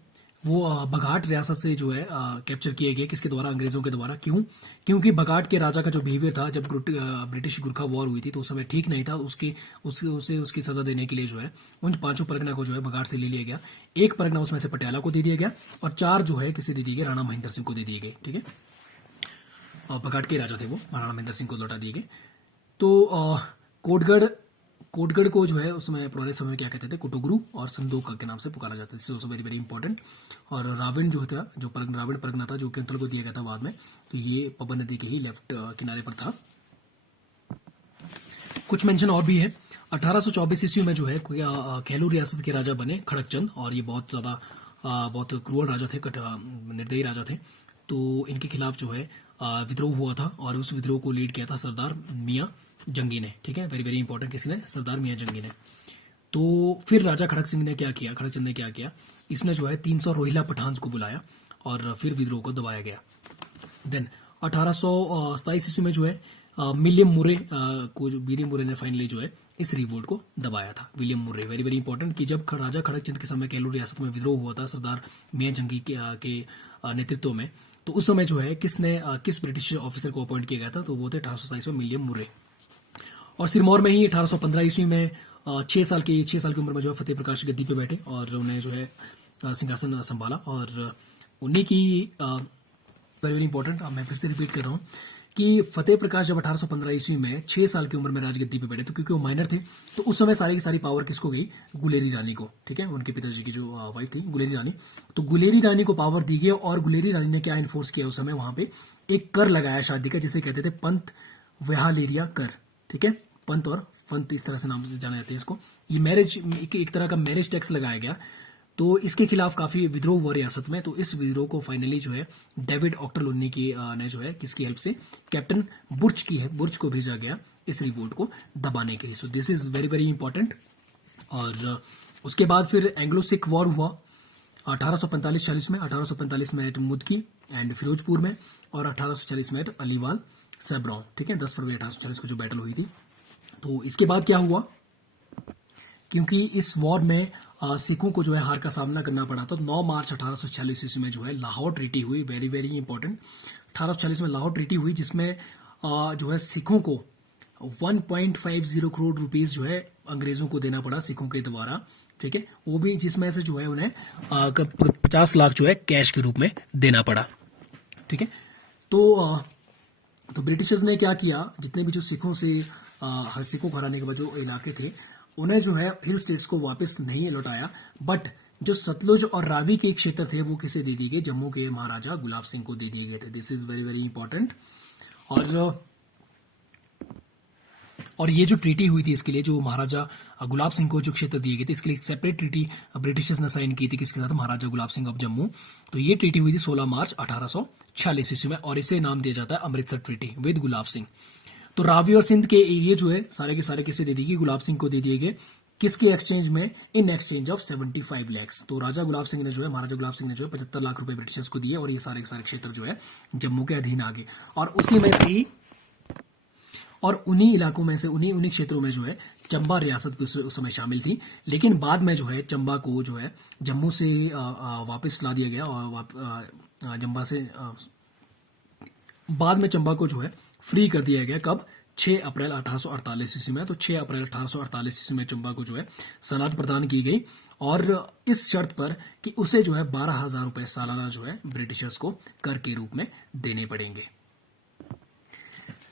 वो बघाट रियासत से जो है कैप्चर किए गए, किसके द्वारा, अंग्रेजों के द्वारा। क्यों? क्योंकि बघाट के राजा का जो बिहेवियर था जब ब्रिटिश गुरखा वॉर हुई थी तो उस समय ठीक नहीं था। उसकी सजा देने के लिए जो है उन 5 परगना को जो है बघाट से ले लिया गया। 1 परगना उसमें से पटियाला को दे दिया गया और 4 जो है किसे दे दिए गए, राणा महेंद्र सिंह को दे दिए गए, ठीक है। बघाट के राजा थे वो, राणा महेंद्र सिंह को लौटा दिए गए। तो कोटगढ़ को जो है उस समय पुराने समय में क्या कहते थे, कुटुगुरु और संदोका के नाम से पुकारा जाता था। Also very very important. और रावण जो था, जो रावण परगना था जो केंतल को दिया गया था बाद में, तो ये पवन नदी के ही लेफ्ट किनारे पर था। कुछ मेंशन और भी है। 1824 ईस्वी में जो है कहलू रियासत के राजा बने खड़कचंद, और ये बहुत क्रूअल राजा थे, निर्दयी राजा थे। तो इनके खिलाफ जो है विद्रोह हुआ था और उस विद्रोह को लीड किया था सरदार मियाँ जंगी ने, ठीक है, वेरी वेरी इंपॉर्टेंट, किसी ने, सरदार मियाँ जंगी ने। तो फिर राजा खड़कचंद ने क्या किया, इसने जो है 300 रोहिला पठान्स को बुलाया और फिर विद्रोह को दबाया गया। देन 1827 ईस्वी में जो है विलियम मुरे ने फाइनली जो है इस रिवोल्ट को दबाया था। विलियम मुरे, वेरी वेरी इंपॉर्टेंट, कि जब राजा खड़कचंद के समय केलू रियासत में विद्रोह हुआ था सरदार मियाँ जंगी के नेतृत्व में, तो उस समय जो है किस ब्रिटिश ऑफिसर को अपॉइंट किया गया था, तो वो थे 1827 में विलियम मुरे। और सिरमौर में ही 1815 ईस्वी में 6 साल की उम्र में जो है फतेह प्रकाश गद्दी पे बैठे और उन्हें जो है सिंहासन संभाला। और उन्हीं की वेरी वेरी इंपॉर्टेंट, मैं फिर से रिपीट कर रहा हूँ कि फतेह प्रकाश जब 1815 ईस्वी में 6 साल की उम्र में राजगद्दी पे बैठे, तो क्योंकि वो माइनर थे तो उस समय सारी की सारी पावर किसको गई, गुलेरी रानी को, ठीक है, उनके पिताजी की जो वाइफ थी गुलेरी रानी। तो गुलेरी रानी को पावर दी गई और गुलेरी रानी ने क्या इन्फोर्स किया, उस समय वहां पे एक कर लगाया शादी का, जिसे कहते थे पंत व्यालेरिया कर, ठीक है, पंत और फंत इस तरह से नाम से जाना जाते हैं इसको। ये मैरिज, एक तरह का मैरिज टैक्स लगाया गया। तो इसके खिलाफ काफी विद्रोह हुआ रियासत में। तो इस विद्रोह को फाइनली जो है डेविड ऑक्टरलुन्नी की ने जो है किसकी हेल्प से, कैप्टन बुर्च को भेजा गया इस रिवोल्ट को दबाने के लिए। So this is very very important. और उसके बाद फिर एंग्लो सिख वॉर हुआ 1845-46 में। 1845 में एट मुदकी एंड फिरोजपुर में, और 1840 में एट अलीवाल सेब्रॉन, ठीक है, 10 फरवरी 1840 को जो बैटल हुई थी। तो इसके बाद क्या हुआ, क्योंकि इस वॉर में सिखों को जो है हार का सामना करना पड़ा, तो 9 मार्च 1846 ईस्वी में जो है लाहौर ट्रीटी हुई। वेरी वेरी इंपॉर्टेंट, 1846 में लाहौर ट्रीटी हुई, जिसमें जो है सिखों को 1.50 करोड़ रुपीस जो है अंग्रेजों को देना पड़ा सिखों के द्वारा, ठीक है, वो भी जिसमें से जो है उन्हें 50 लाख जो है कैश के रूप में देना पड़ा, ठीक है। तो ब्रिटिशर्स ने क्या किया, जितने भी जो सिखों से सिखों को हराने के बाद जो इलाके थे उन्हें जो है हिल स्टेट्स को वापस नहीं लौटाया, बट जो सतलुज और रावी के क्षेत्र थे वो किसे दे दिए गए, जम्मू के महाराजा गुलाब सिंह को दे दिए गए थे। This is very very important. और ये जो ट्रीटी हुई थी इसके लिए जो महाराजा गुलाब सिंह को जो क्षेत्र दिए गए थे इसके लिए एक सेपरेट ट्रीटी ब्रिटिशर्स ने साइन की थी, किसके साथ, महाराजा गुलाब सिंह ऑफ जम्मू। तो ये ट्रीटी हुई थी 16 मार्च 1846 ईस्वी में, और इसे नाम दिया जाता है अमृतसर ट्रीटी विद गुलाब सिंह। तो रावी और सिंध के एरिया जो है सारे के सारे किसे दे दिए गए, गुलाब सिंह को दे दिए गए, किसके एक्सचेंज में, इन एक्सचेंज ऑफ 75 लैक्स। तो राजा गुलाब सिंह ने जो है, महाराजा गुलाब सिंह ने जो है 75 लाख रुपए ब्रिटिशर्स को दिए, और ये सारे के सारे क्षेत्र जो है जम्मू के अधीन आ गए। और उसी में से और उन्हीं इलाकों में से उन्हीं क्षेत्रों में जो है चंबा रियासत भी उस समय शामिल थी, लेकिन बाद में जो है चंबा को जो है जम्मू से वापस ला दिया गया, और जम्बा से बाद में चंबा को जो है फ्री कर दिया गया। कब, 6 अप्रैल 1848 ईस्वी में। तो 6 अप्रैल 1848 ईस्वी में चंबा को जो है सलाद प्रदान की गई, और इस शर्त पर कि उसे जो है 12,000 रुपए सालाना जो है ब्रिटिशर्स को कर के रूप में देने पड़ेंगे।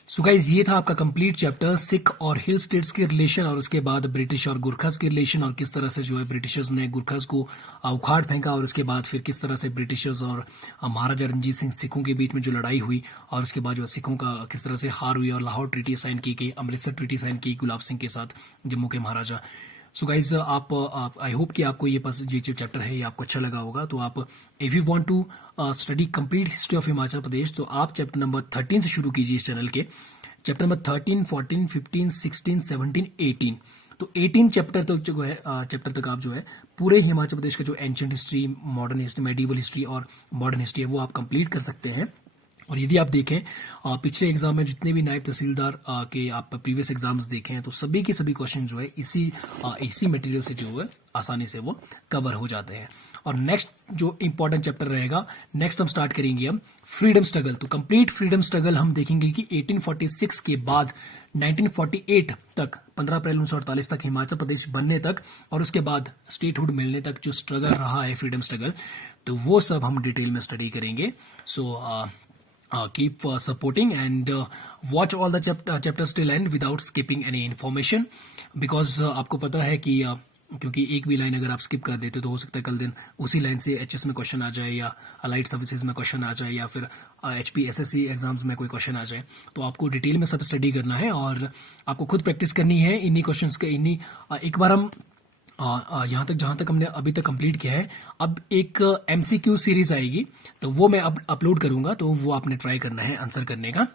सो गाइज, ये था आपका कंप्लीट चैप्टर सिख और हिल स्टेट्स के रिलेशन, और उसके बाद ब्रिटिश और गुरखस के रिलेशन, और किस तरह से जो है ब्रिटिशर्स ने गुरखस को उखाड़ फेंका, और उसके बाद फिर किस तरह से ब्रिटिशर्स और महाराजा रणजीत सिंह सिखों के बीच में जो लड़ाई हुई, और उसके बाद जो सिखों का किस तरह से हार हुई, और लाहौर ट्रीटी साइन की गई, अमृतसर ट्रीटी साइन की गुलाब सिंह के साथ, जम्मू के महाराजा। सो गाइज, आप आई होप कि आपको ये जो चैप्टर है ये आपको अच्छा लगा होगा। तो आप if you want to study complete history of Himachal Pradesh, तो आप चैप्टर नंबर 13 से शुरू कीजिए इस चैनल के। Chapter number 13, 14, 15, 16, 17, 18। तो 18 चैप्टर तक जो है आप जो है पूरे हिमाचल प्रदेश का जो ancient history, modern history, medieval history और मॉडर्न हिस्ट्री है वो आप कंप्लीट कर सकते हैं। और यदि आप देखें पिछले एग्जाम में जितने भी नायब तहसीलदार के आप प्रीवियस एग्जाम्स देखें, तो सभी के सभी क्वेश्चन जो है इसी मटेरियल से जो है आसानी से वो कवर हो जाते हैं। और नेक्स्ट जो इंपॉर्टेंट चैप्टर रहेगा, नेक्स्ट हम स्टार्ट करेंगे हम फ्रीडम स्ट्रगल। तो कंप्लीट फ्रीडम स्ट्रगल हम देखेंगे कि 1846 के बाद 1948 तक, 15 अप्रैल 1948 तक, हिमाचल प्रदेश बनने तक, और उसके बाद स्टेटहुड मिलने तक जो स्ट्रगल रहा है फ्रीडम स्ट्रगल, तो वो सब हम डिटेल में स्टडी करेंगे। सो keep supporting and watch all the chapters till end without skipping any information, because आपको पता है कि क्योंकि एक भी लाइन अगर आप स्किप कर देते तो हो सकता है कल दिन उसी लाइन से एचएस में क्वेश्चन आ जाए, या अलाइड सर्विसेज में क्वेश्चन आ जाए, या फिर एचपी एसएससी एग्जाम्स में कोई क्वेश्चन आ जाए। तो आपको डिटेल में सब स्टडी करना है, और आपको खुद प्रैक्टिस करनी है इन्हीं क्वेश्चंस के। एक बार हम यहाँ तक जहाँ तक हमने अभी तक कंप्लीट किया है, अब एक एमसीक्यू सीरीज आएगी, तो वो मैं अब अपलोड करूंगा, तो वो आपने ट्राई करना है आंसर करने का।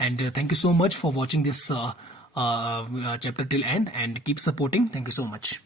And thank you so much for watching this chapter till and keep supporting. Thank you so much.